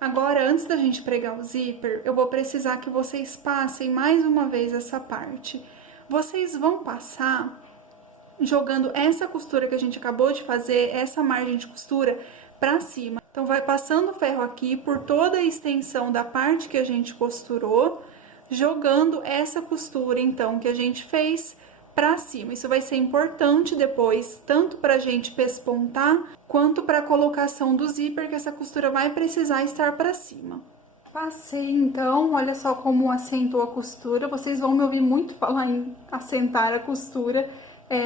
Agora, antes da gente pregar o zíper, eu vou precisar que vocês passem mais uma vez essa parte. Vocês vão passar jogando essa costura que a gente acabou de fazer, essa margem de costura, pra cima. Então, vai passando o ferro aqui por toda a extensão da parte que a gente costurou, jogando essa costura, então, que a gente fez pra cima. Isso vai ser importante depois, tanto pra gente pespontar, quanto pra colocação do zíper, que essa costura vai precisar estar pra cima. Passei, então, olha só como assentou a costura. Vocês vão me ouvir muito falar em assentar a costura,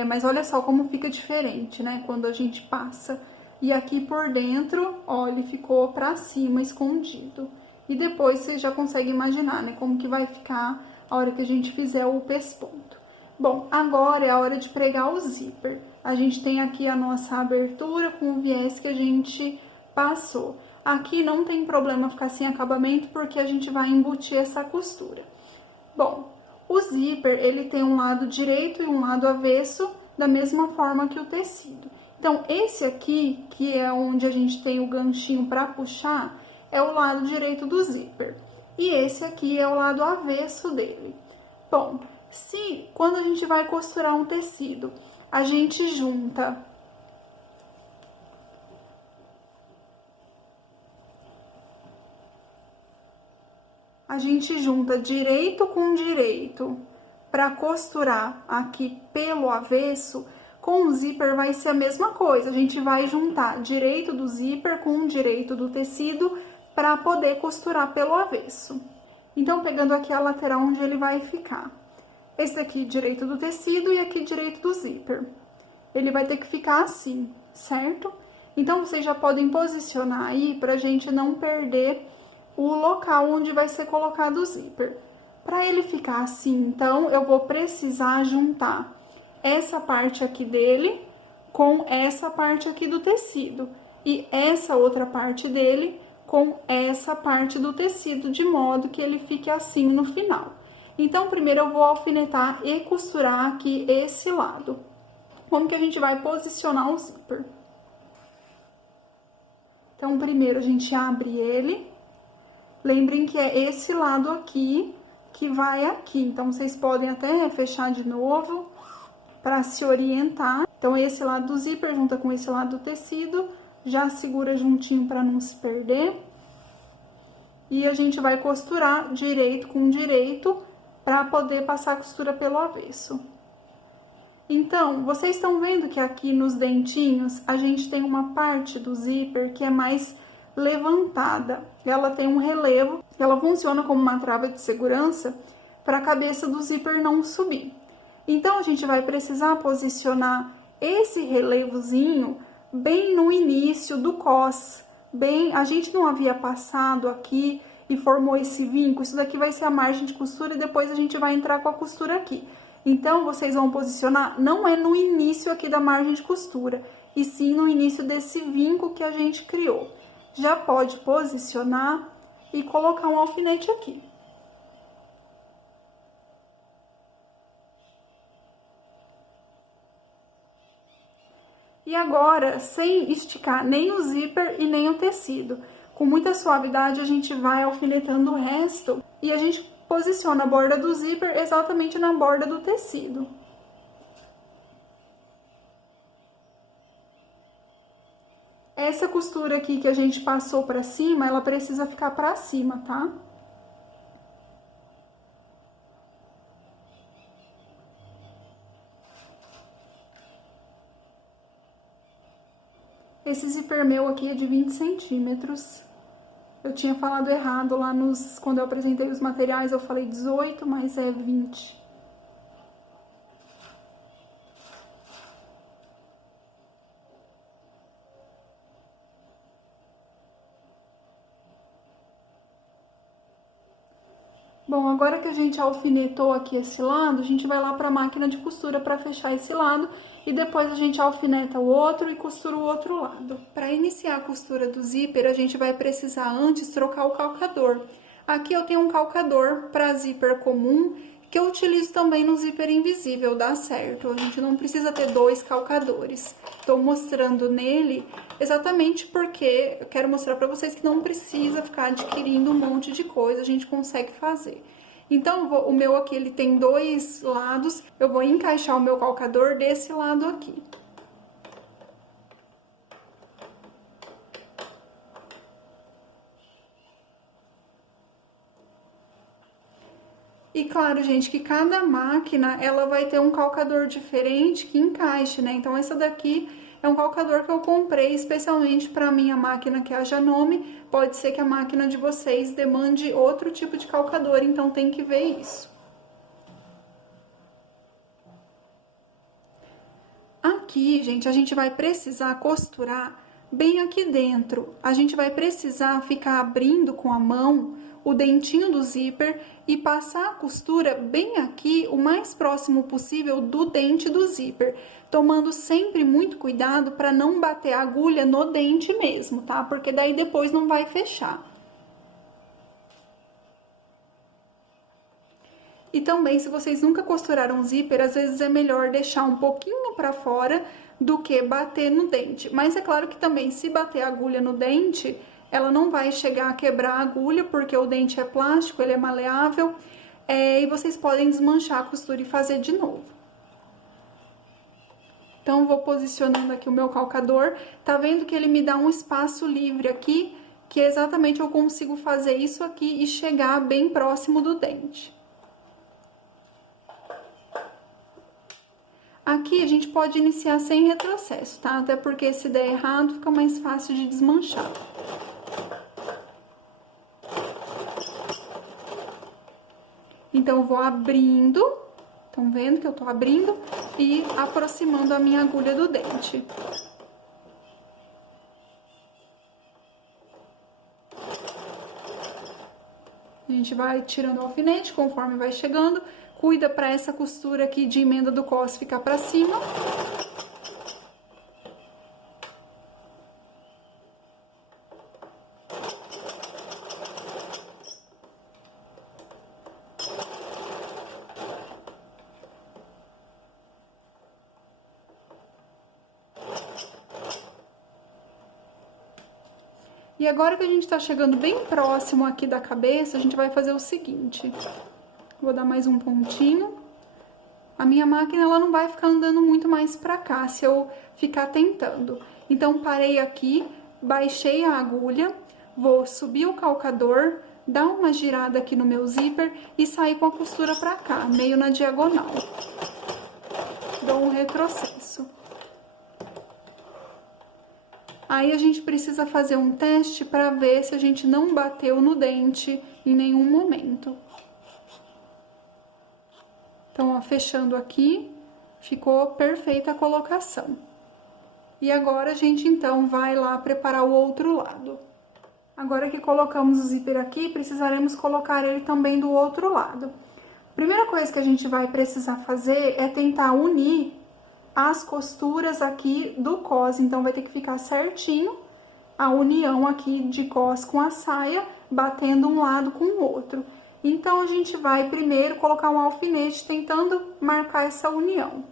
mas olha só como fica diferente, né, quando a gente passa. E aqui por dentro, ó, ele ficou pra cima, escondido. E depois você já consegue imaginar, né, como que vai ficar a hora que a gente fizer o pesponto. Bom, agora é a hora de pregar o zíper. A gente tem aqui a nossa abertura com o viés que a gente passou. Aqui não tem problema ficar sem acabamento, porque a gente vai embutir essa costura. Bom, o zíper, ele tem um lado direito e um lado avesso, da mesma forma que o tecido. Então, esse aqui, que é onde a gente tem o ganchinho para puxar, é o lado direito do zíper. E esse aqui é o lado avesso dele. Bom, se quando a gente vai costurar um tecido, a gente junta direito com direito para costurar aqui pelo avesso, com o zíper vai ser a mesma coisa. A gente vai juntar direito do zíper com o direito do tecido para poder costurar pelo avesso. Então, pegando aqui a lateral onde ele vai ficar. Esse aqui direito do tecido e aqui direito do zíper. Ele vai ter que ficar assim, certo? Então, vocês já podem posicionar aí pra gente não perder o local onde vai ser colocado o zíper. Para ele ficar assim, então, eu vou precisar juntar essa parte aqui dele com essa parte aqui do tecido. E essa outra parte dele com essa parte do tecido, de modo que ele fique assim no final. Então, primeiro eu vou alfinetar e costurar aqui esse lado. Como que a gente vai posicionar o zíper? Então, primeiro a gente abre ele. Lembrem que é esse lado aqui que vai aqui. Então, vocês podem até fechar de novo para se orientar. Então, esse lado do zíper junta com esse lado do tecido. Já segura juntinho para não se perder. E a gente vai costurar direito com direito para poder passar a costura pelo avesso. Então, vocês estão vendo que aqui nos dentinhos a gente tem uma parte do zíper que é mais levantada. Ela tem um relevo, ela funciona como uma trava de segurança para a cabeça do zíper não subir. Então, a gente vai precisar posicionar esse relevozinho bem no início do cos. A gente não havia passado aqui e formou esse vinco. Isso daqui vai ser a margem de costura e depois a gente vai entrar com a costura aqui. Então, vocês vão posicionar, não é no início aqui da margem de costura, e sim no início desse vinco que a gente criou. Já pode posicionar e colocar um alfinete aqui. E agora, sem esticar nem o zíper e nem o tecido, com muita suavidade a gente vai alfinetando o resto e a gente posiciona a borda do zíper exatamente na borda do tecido. Essa costura aqui que a gente passou pra cima, ela precisa ficar pra cima, tá? Esse zíper meu aqui é de 20 centímetros. Eu tinha falado errado lá quando eu apresentei os materiais, eu falei 18, mas é 20. Bom, agora que a gente alfinetou aqui esse lado, a gente vai lá para a máquina de costura para fechar esse lado e depois a gente alfineta o outro e costura o outro lado. Para iniciar a costura do zíper, a gente vai precisar antes trocar o calcador. Aqui eu tenho um calcador para zíper comum, que eu utilizo também no zíper invisível, dá certo. A gente não precisa ter dois calcadores. Estou mostrando nele exatamente porque eu quero mostrar para vocês que não precisa ficar adquirindo um monte de coisa, a gente consegue fazer. Então, o meu aqui, ele tem dois lados, eu vou encaixar o meu calcador desse lado aqui. E claro, gente, que cada máquina, ela vai ter um calcador diferente que encaixe, né? Então, essa daqui é um calcador que eu comprei especialmente para minha máquina, que é a Janome. Pode ser que a máquina de vocês demande outro tipo de calcador, então tem que ver isso. Aqui, gente, a gente vai precisar costurar bem aqui dentro. A gente vai precisar ficar abrindo com a mão o dentinho do zíper e passar a costura bem aqui, o mais próximo possível do dente do zíper, tomando sempre muito cuidado para não bater a agulha no dente mesmo, tá? Porque daí depois não vai fechar. E também, se vocês nunca costuraram zíper, às vezes é melhor deixar um pouquinho para fora do que bater no dente. Mas é claro que também, se bater a agulha no dente, ela não vai chegar a quebrar a agulha, porque o dente é plástico, ele é maleável, e vocês podem desmanchar a costura e fazer de novo. Então, vou posicionando aqui o meu calcador, tá vendo que ele me dá um espaço livre aqui, que exatamente eu consigo fazer isso aqui e chegar bem próximo do dente. Aqui a gente pode iniciar sem retrocesso, tá? Até porque se der errado, fica mais fácil de desmanchar. Então, eu vou abrindo, estão vendo que eu tô abrindo e aproximando a minha agulha do dente. A gente vai tirando o alfinete conforme vai chegando. Cuida para essa costura aqui de emenda do cos ficar para cima. E agora que a gente tá chegando bem próximo aqui da cabeça, a gente vai fazer o seguinte. Vou dar mais um pontinho. A minha máquina, ela não vai ficar andando muito mais pra cá, se eu ficar tentando. Então, parei aqui, baixei a agulha, vou subir o calcador, dar uma girada aqui no meu zíper e sair com a costura pra cá, meio na diagonal. Dou um retrocesso. Aí, a gente precisa fazer um teste pra ver se a gente não bateu no dente em nenhum momento. Então, ó, fechando aqui, ficou perfeita a colocação. E agora, a gente, então, vai lá preparar o outro lado. Agora que colocamos o zíper aqui, precisaremos colocar ele também do outro lado. Primeira coisa que a gente vai precisar fazer é tentar unir as costuras aqui do cos. Então, vai ter que ficar certinho a união aqui de cos com a saia, batendo um lado com o outro. Então, a gente vai primeiro colocar um alfinete tentando marcar essa união.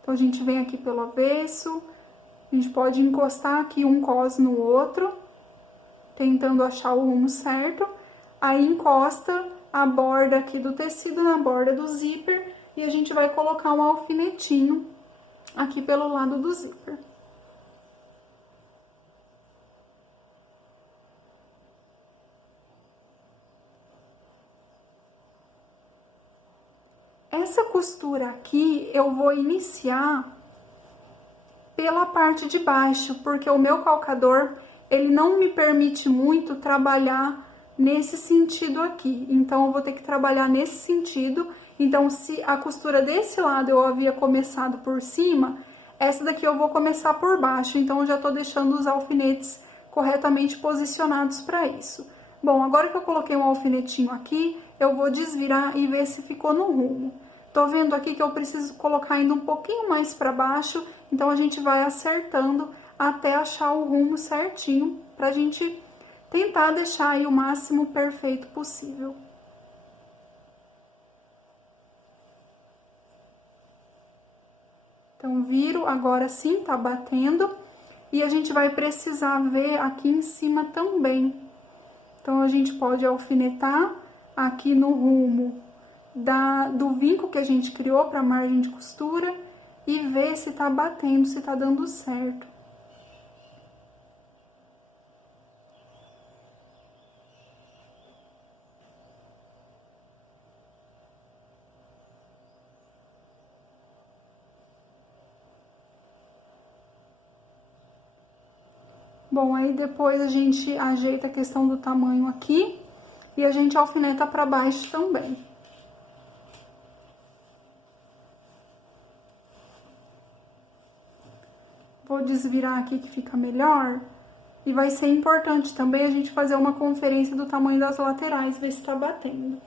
Então, a gente vem aqui pelo avesso, A gente pode encostar aqui um cos no outro, tentando achar o rumo certo. Aí encosta a borda aqui do tecido na borda do zíper e a gente vai colocar um alfinetinho aqui pelo lado do zíper. Essa costura aqui eu vou iniciar pela parte de baixo, porque o meu calcador, ele não me permite muito trabalhar nesse sentido aqui. Então, eu vou ter que trabalhar nesse sentido. Então, se a costura desse lado eu havia começado por cima, essa daqui eu vou começar por baixo. Então, eu já tô deixando os alfinetes corretamente posicionados para isso. Bom, agora que eu coloquei um alfinetinho aqui, eu vou desvirar e ver se ficou no rumo. Tô vendo aqui que eu preciso colocar ainda um pouquinho mais para baixo, então a gente vai acertando até achar o rumo certinho, pra gente tentar deixar aí o máximo perfeito possível. Então, viro, agora sim, tá batendo, e a gente vai precisar ver aqui em cima também. Então, a gente pode alfinetar aqui no rumo do vinco que a gente criou para a margem de costura e ver se tá batendo, se tá dando certo. Bom, aí depois a gente ajeita a questão do tamanho aqui e a gente alfineta para baixo também. Vou desvirar aqui que fica melhor. E vai ser importante também a gente fazer uma conferência do tamanho das laterais, ver se tá batendo.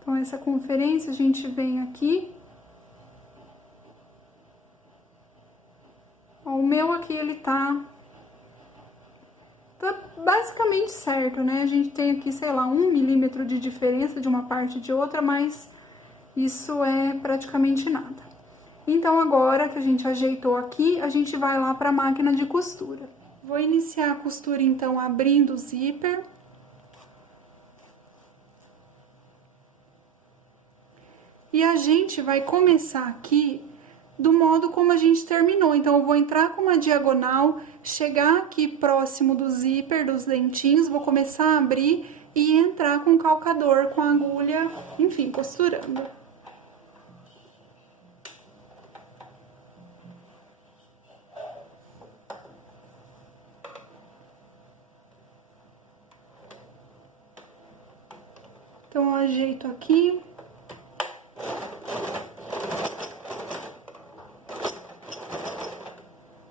Então, essa conferência a gente vem aqui. Ó, o meu aqui, ele tá basicamente certo, né? A gente tem aqui, sei lá, 1 milímetro de diferença de uma parte de outra, mas isso é praticamente nada. Então, agora que a gente ajeitou aqui, a gente vai lá para a máquina de costura. Vou iniciar a costura, então, abrindo o zíper. E a gente vai começar aqui do modo como a gente terminou. Então, eu vou entrar com uma diagonal, chegar aqui próximo do zíper, dos dentinhos, vou começar a abrir e entrar com o calcador, com a agulha, enfim, costurando. Então, eu ajeito aqui.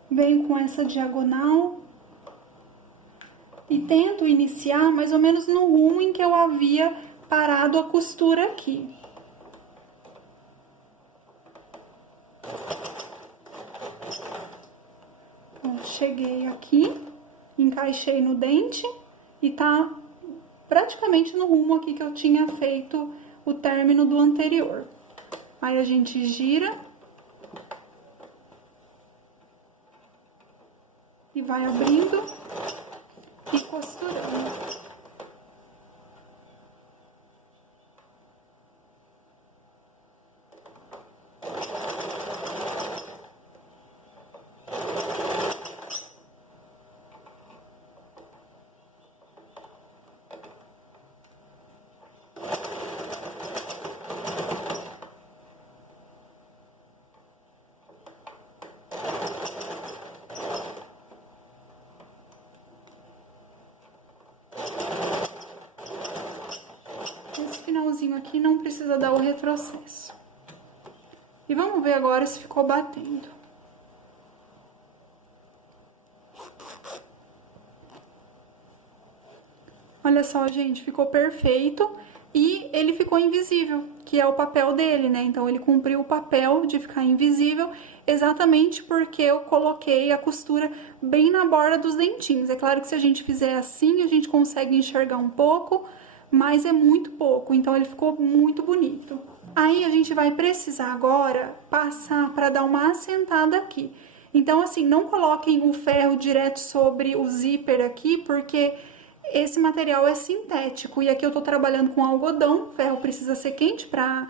Venho com essa diagonal e tento iniciar mais ou menos no rumo em que eu havia parado a costura aqui. Então, cheguei aqui, encaixei no dente e tá praticamente no rumo aqui que eu tinha feito o término do anterior. Aí a gente gira e vai abrindo e costurando. Aqui não precisa dar o retrocesso. E vamos ver agora se ficou batendo. Olha só, gente, ficou perfeito e ele ficou invisível. que é o papel dele, né? Então ele cumpriu o papel de ficar invisível, exatamente porque eu coloquei a costura bem na borda dos dentinhos. É claro que se a gente fizer assim, a gente consegue enxergar um pouco, mas é muito pouco, então ele ficou muito bonito. Aí a gente vai precisar agora passar para dar uma assentada aqui. Então assim, não coloquem o ferro direto sobre o zíper aqui, porque esse material é sintético e aqui eu tô trabalhando com algodão, o ferro precisa ser quente para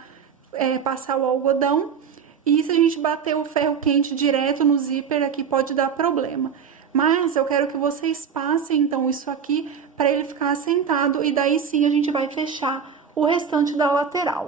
passar o algodão. E se a gente bater o ferro quente direto no zíper aqui pode dar problema. Mas eu quero que vocês passem então isso aqui para ele ficar assentado e daí sim a gente vai fechar o restante da lateral.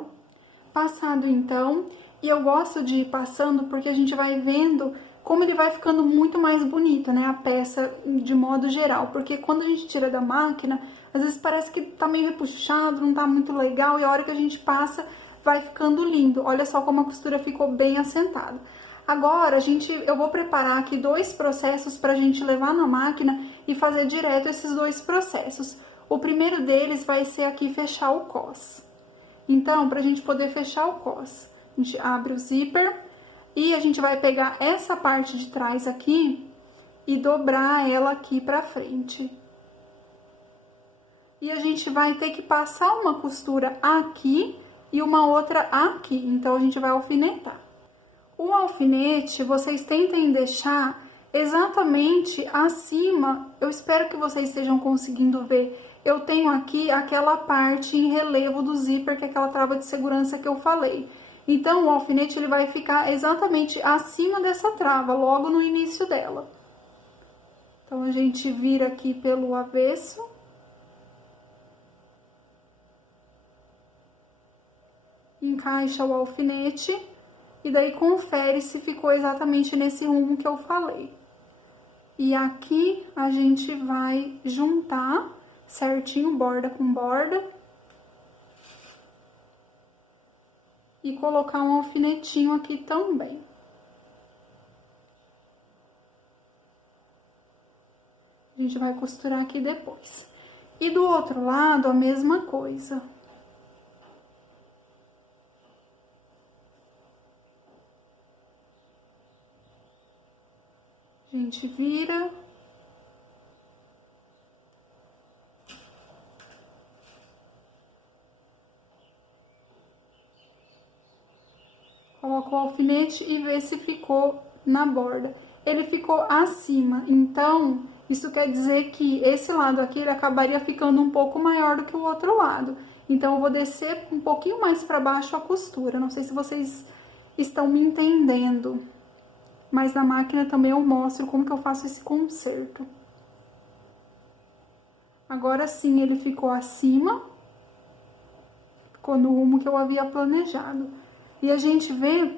Passado então, e eu gosto de ir passando porque a gente vai vendo como ele vai ficando muito mais bonito, né, a peça de modo geral, porque quando a gente tira da máquina, às vezes parece que tá meio repuxado, não tá muito legal, e a hora que a gente passa, vai ficando lindo. Olha só como a costura ficou bem assentada. Agora, eu vou preparar aqui 2 processos pra gente levar na máquina e fazer direto esses 2 processos. O primeiro deles vai ser aqui fechar o cos. Então, pra gente poder fechar o cos, a gente abre o zíper e a gente vai pegar essa parte de trás aqui e dobrar ela aqui pra frente. E a gente vai ter que passar uma costura aqui e uma outra aqui, então a gente vai alfinetar. O alfinete, vocês tentem deixar exatamente acima, eu espero que vocês estejam conseguindo ver. Eu tenho aqui aquela parte em relevo do zíper, que é aquela trava de segurança que eu falei. Então, o alfinete ele vai ficar exatamente acima dessa trava, logo no início dela. Então, a gente vira aqui pelo avesso. Encaixa o alfinete e daí confere se ficou exatamente nesse rumo que eu falei. E aqui a gente vai juntar certinho, borda com borda. E colocar um alfinetinho aqui também. A gente vai costurar aqui depois. E do outro lado, a mesma coisa. A gente vira. Coloca o alfinete e vê se ficou na borda. Ele ficou acima, então isso quer dizer que esse lado aqui ele acabaria ficando um pouco maior do que o outro lado. Então eu vou descer um pouquinho mais para baixo a costura. Não sei se vocês estão me entendendo, mas na máquina também eu mostro como que eu faço esse conserto. Agora sim ele ficou acima, ficou no rumo que eu havia planejado. E a gente vê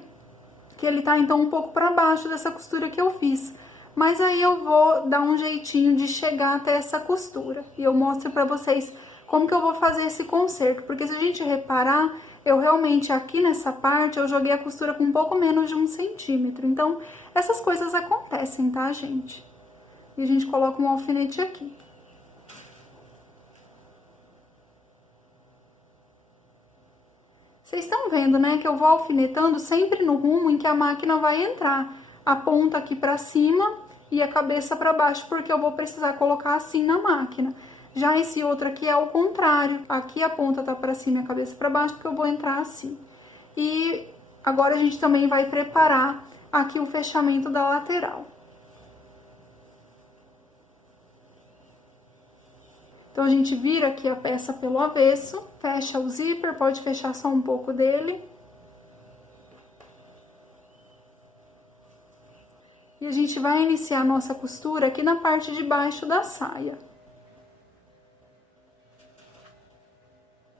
que ele tá então um pouco para baixo dessa costura que eu fiz. Mas aí eu vou dar um jeitinho de chegar até essa costura. E eu mostro para vocês como que eu vou fazer esse conserto. Porque se a gente reparar, eu realmente aqui nessa parte, eu joguei a costura com um pouco menos de 1 centímetro. Então, essas coisas acontecem, tá, gente? E a gente coloca um alfinete aqui. Vocês estão vendo, né, que eu vou alfinetando sempre no rumo em que a máquina vai entrar. A ponta aqui pra cima e a cabeça pra baixo, porque eu vou precisar colocar assim na máquina. Já esse outro aqui é o contrário. Aqui a ponta tá pra cima e a cabeça pra baixo, porque eu vou entrar assim. E agora a gente também vai preparar aqui o fechamento da lateral. Então, a gente vira aqui a peça pelo avesso, fecha o zíper, pode fechar só um pouco dele. E a gente vai iniciar a nossa costura aqui na parte de baixo da saia.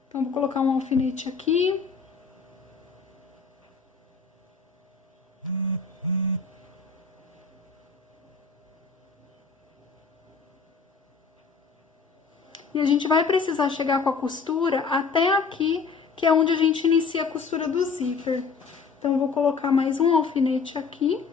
Então, vou colocar um alfinete aqui. E a gente vai precisar chegar com a costura até aqui, que é onde a gente inicia a costura do zíper. Então, eu vou colocar mais um alfinete aqui.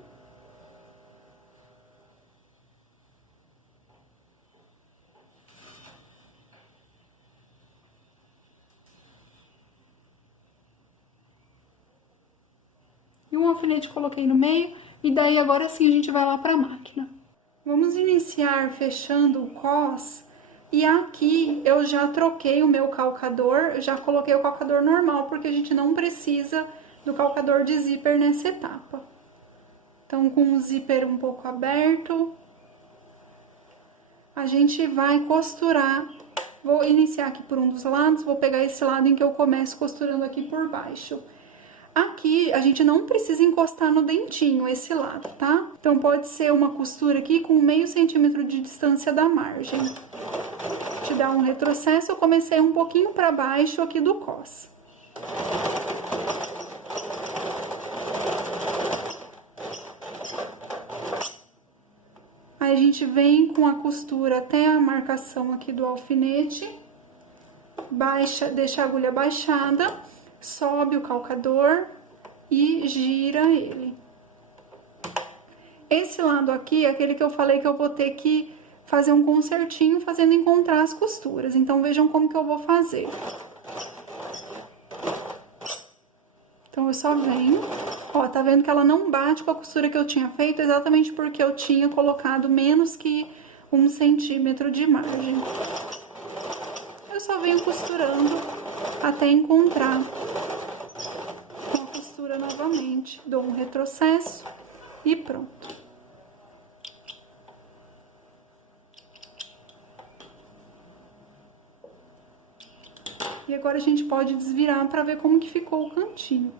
um alfinete coloquei no meio, e daí agora sim a gente vai lá para a máquina. Vamos iniciar fechando o cos, e aqui eu já troquei o meu calcador, já coloquei o calcador normal, porque a gente não precisa do calcador de zíper nessa etapa. Então, com o zíper um pouco aberto, a gente vai costurar. Vou iniciar aqui por um dos lados, vou pegar esse lado em que eu começo costurando aqui por baixo. Aqui, a gente não precisa encostar no dentinho, esse lado, tá? Então, pode ser uma costura aqui com meio centímetro de distância da margem. Te dá um retrocesso, eu comecei um pouquinho para baixo aqui do cos. Aí, a gente vem com a costura até a marcação aqui do alfinete, deixa a agulha baixada, sobe o calcador e gira ele. Esse lado aqui é aquele que eu falei que eu vou ter que fazer um concertinho, fazendo encontrar as costuras. Então, vejam como que eu vou fazer. Então, eu só venho, ó, tá vendo que ela não bate com a costura que eu tinha feito, exatamente porque eu tinha colocado menos que 1 centímetro de margem. Eu só venho costurando até encontrar com a costura novamente. Dou um retrocesso e pronto. E agora a gente pode desvirar para ver como que ficou o cantinho.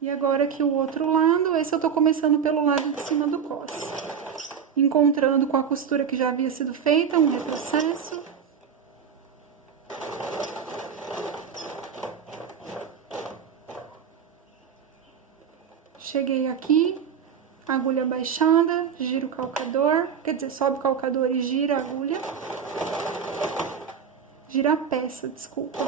E agora aqui o outro lado, esse eu tô começando pelo lado de cima do cos. Encontrando com a costura que já havia sido feita, um retrocesso. Cheguei aqui, agulha baixada, giro o calcador, quer dizer, sobe o calcador e gira a agulha. Gira a peça, desculpa.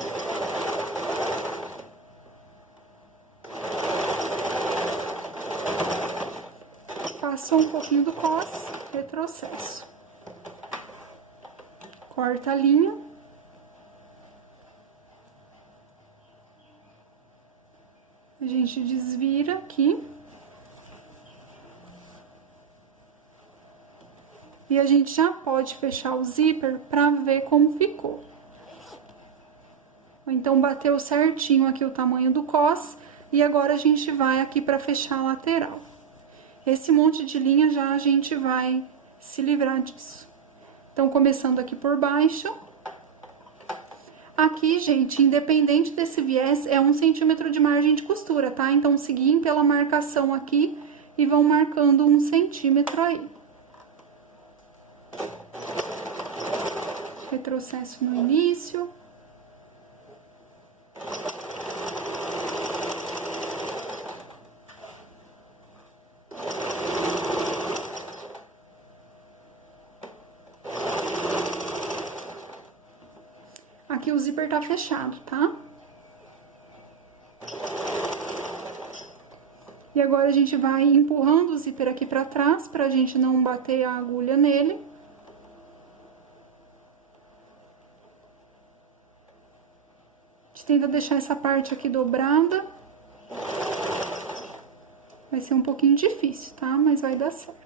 Passou um pouquinho do cos, retrocesso. Corta a linha. A gente desvira aqui. E a gente já pode fechar o zíper para ver como ficou. Então, bateu certinho aqui o tamanho do cos. E agora a gente vai aqui para fechar a lateral. Esse monte de linha já a gente vai se livrar disso. Então, começando aqui por baixo. Aqui, gente, independente desse viés, é 1 centímetro de margem de costura, tá? Então, seguem pela marcação aqui e vão marcando 1 centímetro aí. Retrocesso no início. Aqui o zíper tá fechado, tá? E agora a gente vai empurrando o zíper aqui pra trás, pra gente não bater a agulha nele. A gente tenta deixar essa parte aqui dobrada. Vai ser um pouquinho difícil, tá? Mas vai dar certo.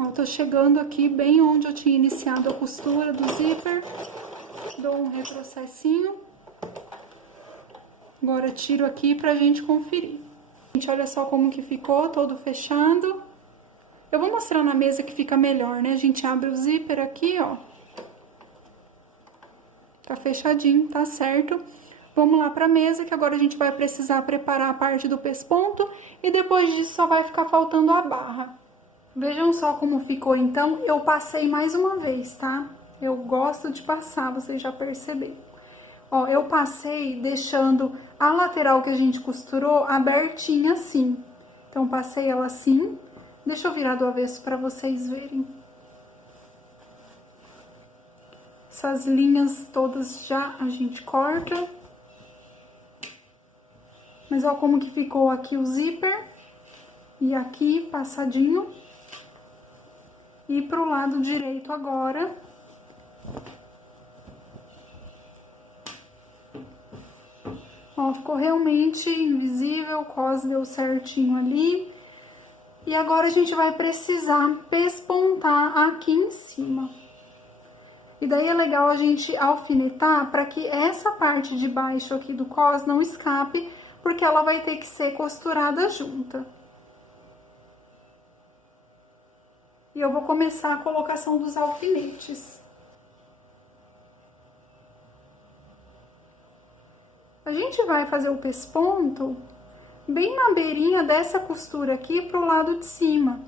Ó, tô chegando aqui bem onde eu tinha iniciado a costura do zíper. Dou um retrocessinho. Agora tiro aqui pra gente conferir. Gente, olha só como que ficou, todo fechado. Eu vou mostrar na mesa que fica melhor, né? A gente abre o zíper aqui, ó. Tá fechadinho, tá certo? Vamos lá pra mesa, que agora a gente vai precisar preparar a parte do pesponto. E depois disso só vai ficar faltando a barra. Vejam só como ficou, então. Eu passei mais uma vez, tá? Eu gosto de passar, vocês já perceberam. Ó, eu passei deixando a lateral que a gente costurou abertinha assim. Então, passei ela assim. Deixa eu virar do avesso pra vocês verem. Essas linhas todas já a gente corta. Mas ó como que ficou aqui o zíper. E aqui passadinho. E pro lado direito agora. Ó, ficou realmente invisível, o cos deu certinho ali. E agora a gente vai precisar pespontar aqui em cima. E daí é legal a gente alfinetar para que essa parte de baixo aqui do cos não escape, porque ela vai ter que ser costurada junta. E eu vou começar a colocação dos alfinetes. A gente vai fazer o pesponto bem na beirinha dessa costura aqui pro lado de cima.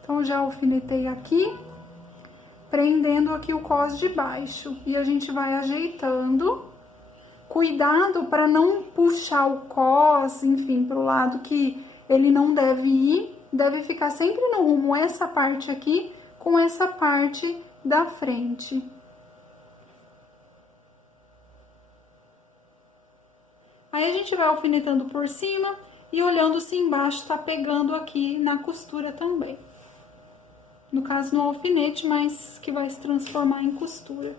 Então, já alfinetei aqui, prendendo aqui o cos de baixo. E a gente vai ajeitando. Cuidado para não puxar o cos, enfim, pro lado que ele não deve ir. Deve ficar sempre no rumo essa parte aqui com essa parte da frente. Aí a gente vai alfinetando por cima e olhando se embaixo tá pegando aqui na costura também. No caso, no alfinete, mas que vai se transformar em costura.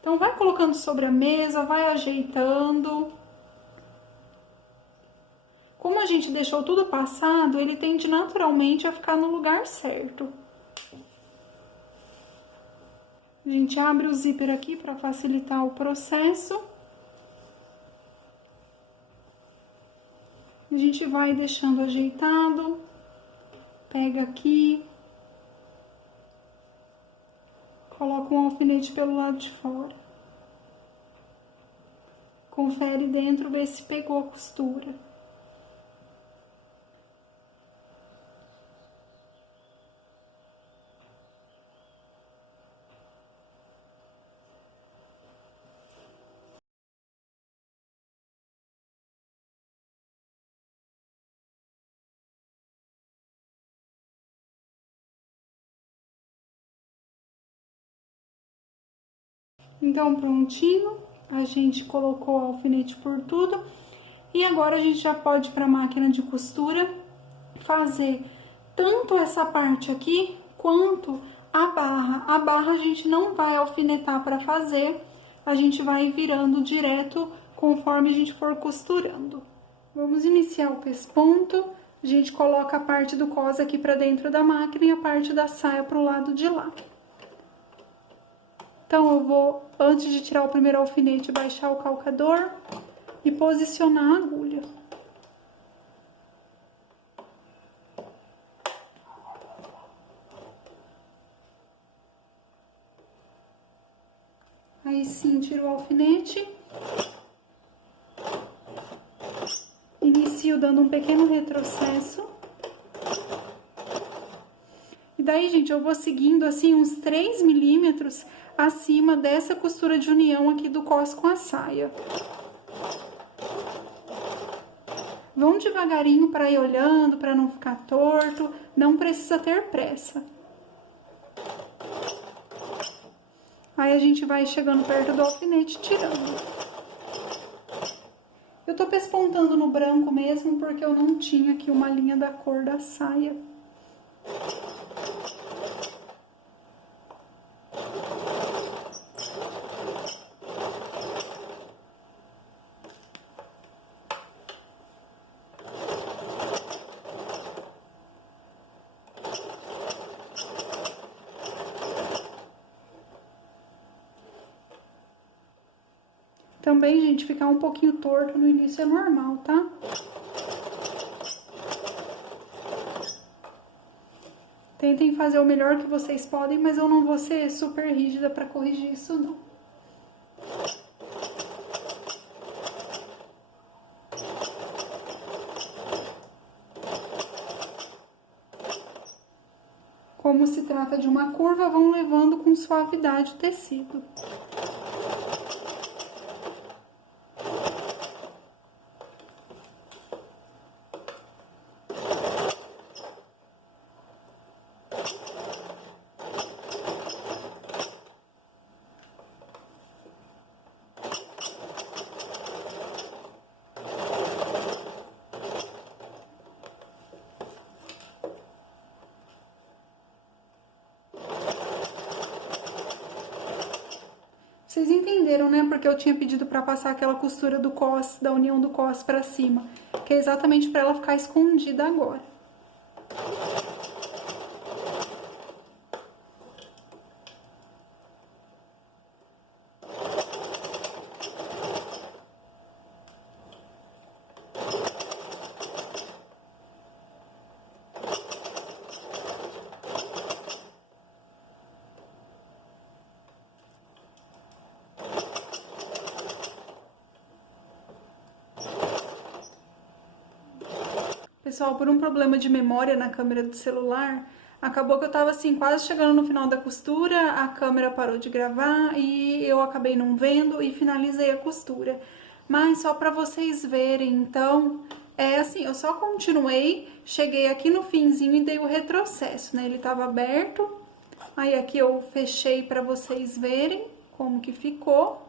Então, vai colocando sobre a mesa, vai ajeitando. Como a gente deixou tudo passado, ele tende naturalmente a ficar no lugar certo. A gente abre o zíper aqui para facilitar o processo. A gente vai deixando ajeitado. Pega aqui. Coloca um alfinete pelo lado de fora. Confere dentro, vê se pegou a costura. Então, prontinho, a gente colocou o alfinete por tudo. E agora a gente já pode ir para a máquina de costura fazer tanto essa parte aqui quanto a barra. A barra a gente não vai alfinetar para fazer, a gente vai virando direto conforme a gente for costurando. Vamos iniciar o pesponto. A gente coloca a parte do cos aqui para dentro da máquina e a parte da saia para o lado de lá. Então, eu vou, antes de tirar o primeiro alfinete, baixar o calcador e posicionar a agulha. Aí sim, tiro o alfinete. Inicio dando um pequeno retrocesso. E daí, gente, eu vou seguindo assim uns 3 milímetros acima dessa costura de união aqui do cos com a saia. Vão devagarinho para ir olhando, para não ficar torto, não precisa ter pressa. Aí a gente vai chegando perto do alfinete, tirando. Eu tô pespontando no branco mesmo, porque eu não tinha aqui uma linha da cor da saia. Também, gente, ficar um pouquinho torto no início é normal, tá? Tentem fazer o melhor que vocês podem, mas eu não vou ser super rígida pra corrigir isso, não. Como se trata de uma curva, vão levando com suavidade o tecido. Vocês entenderam, né? Porque eu tinha pedido pra passar aquela costura do cos, da união do cos pra cima, que é exatamente pra ela ficar escondida agora. Pessoal, por um problema de memória na câmera do celular, acabou que eu tava assim, quase chegando no final da costura, a câmera parou de gravar e eu acabei não vendo e finalizei a costura. Mas só pra vocês verem, então, é assim, eu só continuei, cheguei aqui no finzinho e dei o retrocesso, né? Ele tava aberto, aí aqui eu fechei pra vocês verem como que ficou.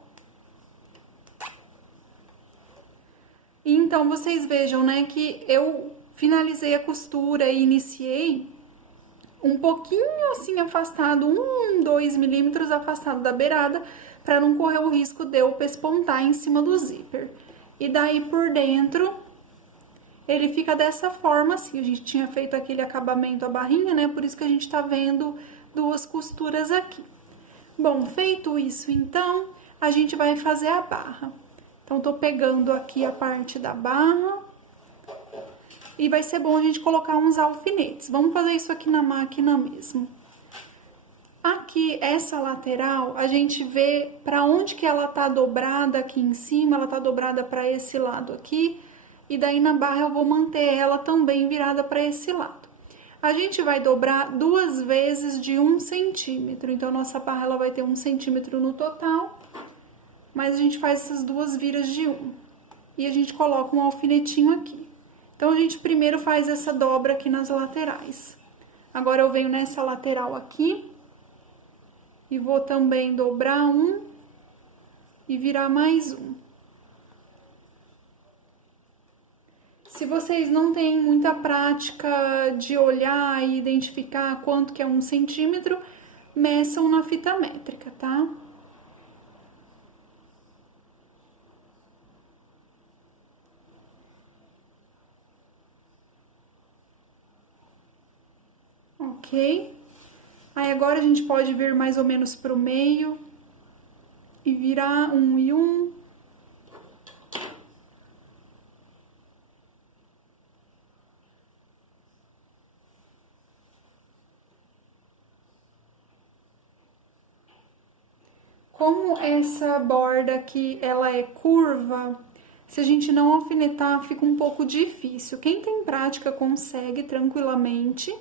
E então, vocês vejam, né, que eu finalizei a costura e iniciei um pouquinho assim afastado, 2 milímetros afastado da beirada, para não correr o risco de eu pespontar em cima do zíper. E daí por dentro, ele fica dessa forma assim, a gente tinha feito aquele acabamento a barrinha, né, por isso que a gente tá vendo duas costuras aqui. Bom, feito isso então, a gente vai fazer a barra. Então, tô pegando aqui a parte da barra. E vai ser bom a gente colocar uns alfinetes. Vamos fazer isso aqui na máquina mesmo. Aqui, essa lateral, a gente vê pra onde que ela tá dobrada aqui em cima. Ela tá dobrada pra esse lado aqui. E daí na barra eu vou manter ela também virada pra esse lado. A gente vai dobrar 2 vezes de 1 centímetro. Então, nossa barra ela vai ter 1 centímetro no total. Mas a gente faz essas 2 viras de 1. E a gente coloca um alfinetinho aqui. Então, a gente primeiro faz essa dobra aqui nas laterais. Agora, eu venho nessa lateral aqui. E vou também dobrar 1 e virar mais 1. Se vocês não têm muita prática de olhar e identificar quanto que é 1 centímetro, meçam na fita métrica, tá? Ok? Aí agora a gente pode vir mais ou menos pro meio e virar 1 e 1. Como essa borda aqui, ela é curva, se a gente não alfinetar, fica um pouco difícil. Quem tem prática consegue tranquilamente.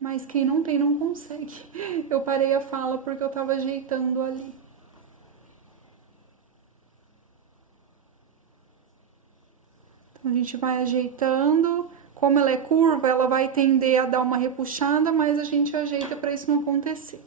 Mas quem não tem, não consegue. Eu parei a fala porque eu tava ajeitando ali. Então, a gente vai ajeitando. Como ela é curva, ela vai tender a dar uma repuxada, mas a gente ajeita para isso não acontecer.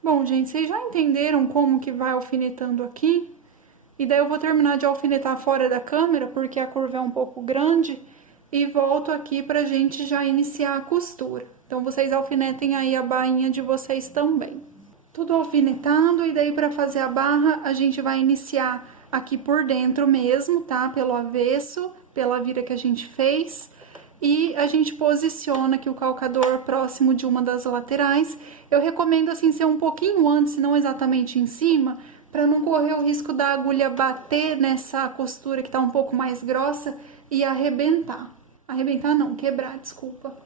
Bom, gente, vocês já entenderam como que vai alfinetando aqui? E daí eu vou terminar de alfinetar fora da câmera, porque a curva é um pouco grande, e volto aqui pra gente já iniciar a costura. Então, vocês alfinetem aí a bainha de vocês também. Tudo alfinetado, e daí pra fazer a barra, a gente vai iniciar aqui por dentro mesmo, tá? Pelo avesso, pela vira que a gente fez. e a gente posiciona aqui o calcador próximo de uma das laterais. Eu recomendo assim ser um pouquinho antes, não exatamente em cima, para não correr o risco da agulha bater nessa costura que tá um pouco mais grossa e arrebentar. Arrebentar não, quebrar, desculpa.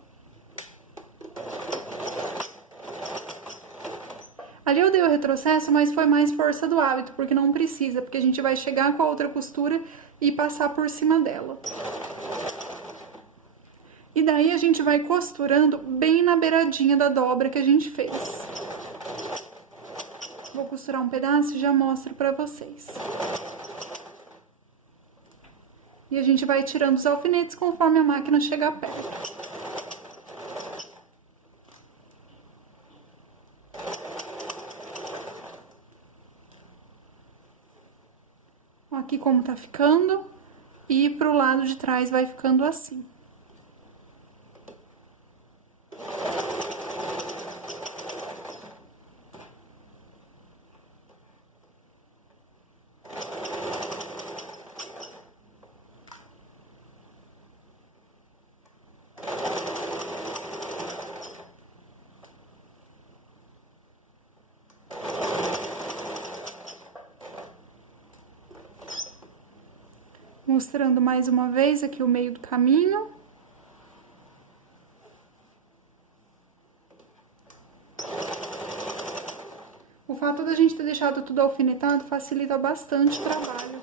Ali eu dei o retrocesso, mas foi mais força do hábito, porque não precisa, porque a gente vai chegar com a outra costura e passar por cima dela. E daí a gente vai costurando bem na beiradinha da dobra que a gente fez. Vou costurar um pedaço e já mostro pra vocês. E a gente vai tirando os alfinetes conforme a máquina chegar perto. Aqui como tá ficando, e pro lado de trás vai ficando assim. Mostrando mais uma vez aqui o meio do caminho. O fato da gente ter deixado tudo alfinetado facilita bastante o trabalho.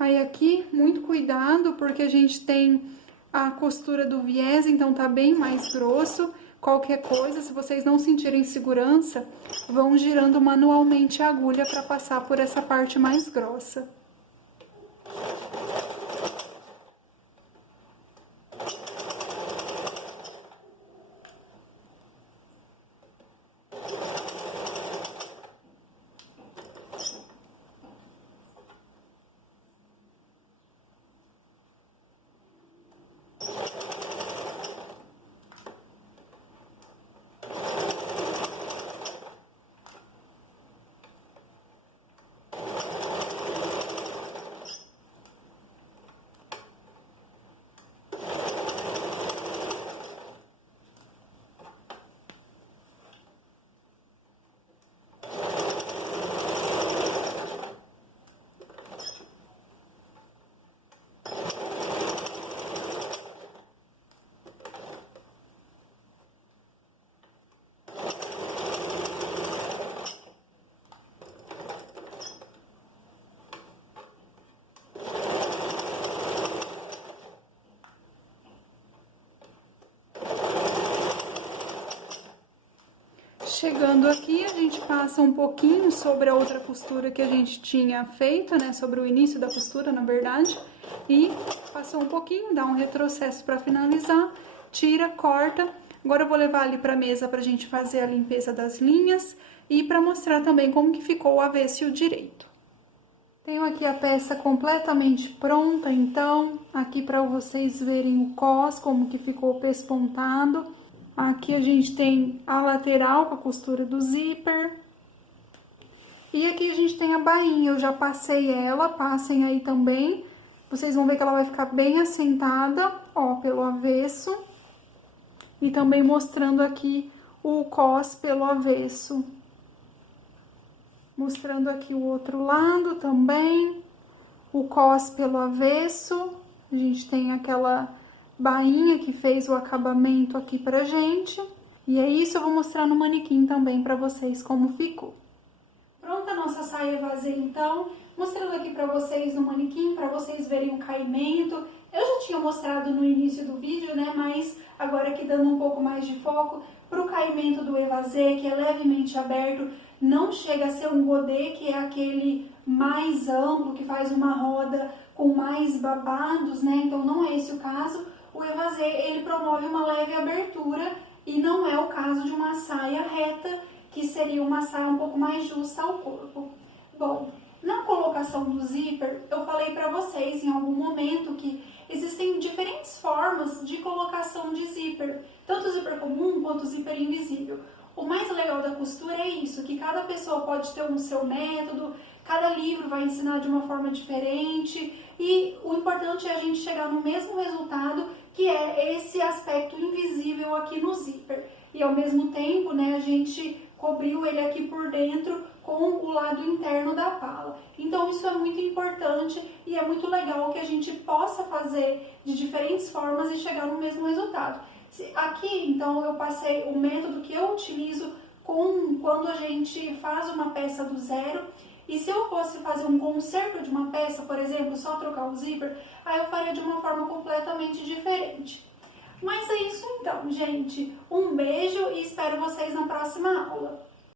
Aí aqui, muito cuidado, porque a gente tem a costura do viés, então tá bem mais grosso. Qualquer coisa, se vocês não sentirem segurança, vão girando manualmente a agulha para passar por essa parte mais grossa. Chegando aqui, a gente passa um pouquinho sobre a outra costura que a gente tinha feito, né? Sobre o início da costura, na verdade. E passou um pouquinho, dá um retrocesso para finalizar, tira, corta. Agora eu vou levar ali pra mesa pra gente fazer a limpeza das linhas e pra mostrar também como que ficou o avesso e o direito. Tenho aqui a peça completamente pronta, então, aqui pra vocês verem o cós, como que ficou pespontado. Aqui a gente tem a lateral com a costura do zíper. E aqui a gente tem a bainha, eu já passei ela, passem aí também. Vocês vão ver que ela vai ficar bem assentada, ó, pelo avesso. E também mostrando aqui o cós pelo avesso. Mostrando aqui o outro lado também, o cós pelo avesso. A gente tem aquela bainha que fez o acabamento aqui pra gente. E é isso, eu vou mostrar no manequim também pra vocês como ficou. Pronta a nossa saia vazia, então. Mostrando aqui pra vocês no manequim, pra vocês verem o caimento. Eu já tinha mostrado no início do vídeo, né, mas agora aqui dando um pouco mais de foco pro caimento do evasê, que é levemente aberto. Não chega a ser um godê, que é aquele mais amplo, que faz uma roda com mais babados, né, então não é esse o caso. o evasê, ele promove uma leve abertura e não é o caso de uma saia reta, que seria uma saia um pouco mais justa ao corpo. Bom, na colocação do zíper, eu falei para vocês em algum momento que existem diferentes formas de colocação de zíper, tanto zíper comum quanto zíper invisível. O mais legal da costura é isso, que cada pessoa pode ter um seu método, cada livro vai ensinar de uma forma diferente e o importante é a gente chegar no mesmo resultado, que é esse aspecto invisível aqui no zíper. E ao mesmo tempo, né, a gente cobriu ele aqui por dentro com o lado interno da pala. Então isso é muito importante e é muito legal que a gente possa fazer de diferentes formas e chegar no mesmo resultado. Aqui, então, eu passei o método que eu utilizo quando a gente faz uma peça do zero. E se eu fosse fazer um conserto de uma peça, por exemplo, só trocar o zíper, aí eu faria de uma forma completamente diferente. Mas é isso então, gente. Um beijo e espero vocês na próxima aula.